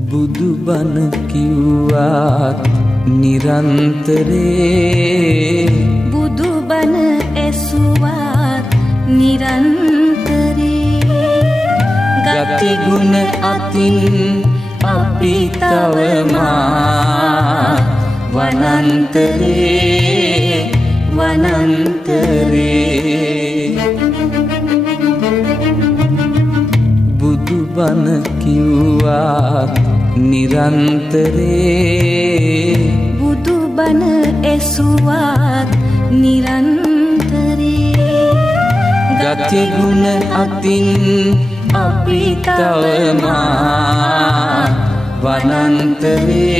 බුදුබණ කිව්වාත් නිරන්තරේ බුදුබණ ඇසුවාත් නිරන්තරේ ගති ගුණ අතින් අපි තවමා වනන්තරේ බුදුබණ කිව්වාත් නිරන්තරේ බුදුබණ ඇසුවාත් නිරන්තරේ ගති ගුණ අතින් අපි තවමා වනන්තරේ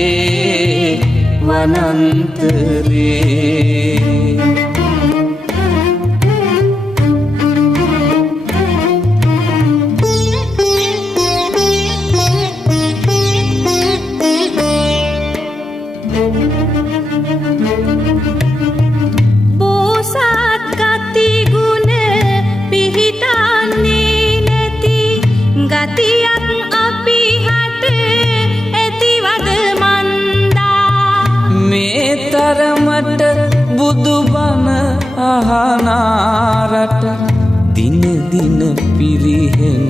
තරමට බුදුබණ අහනාරට දින දින පිරිහෙන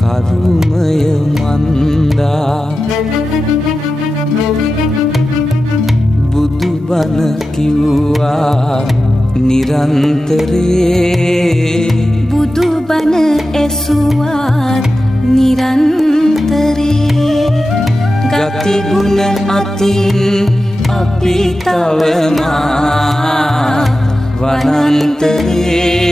කරුමය මන්දා බුදුබණ කිව්වා නිරන්තරේ බුදුබණ ඇසුවාත් නිරන්තරේ ගති ගුණ අතින් අපි තවමා වනන්තරේ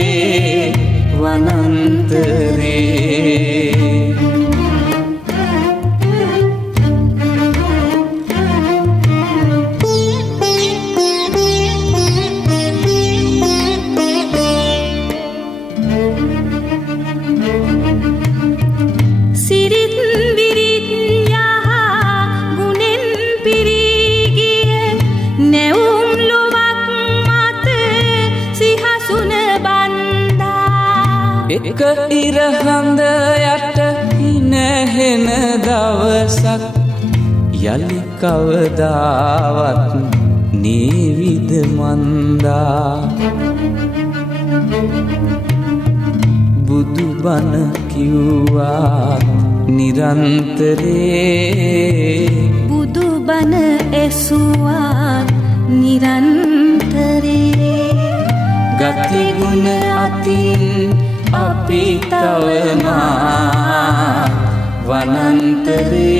එක ඉරහඳ යට ඉනහෙන දවසක් යලි කවදාවත් නේවිද මන්දා බුදුබණ කිව්වා නිරන්තරේ බුදුබණ ඇසුවාත් නිරන්තරේ ගති ගුණ අතින් අපි තවමා වනන්තරේ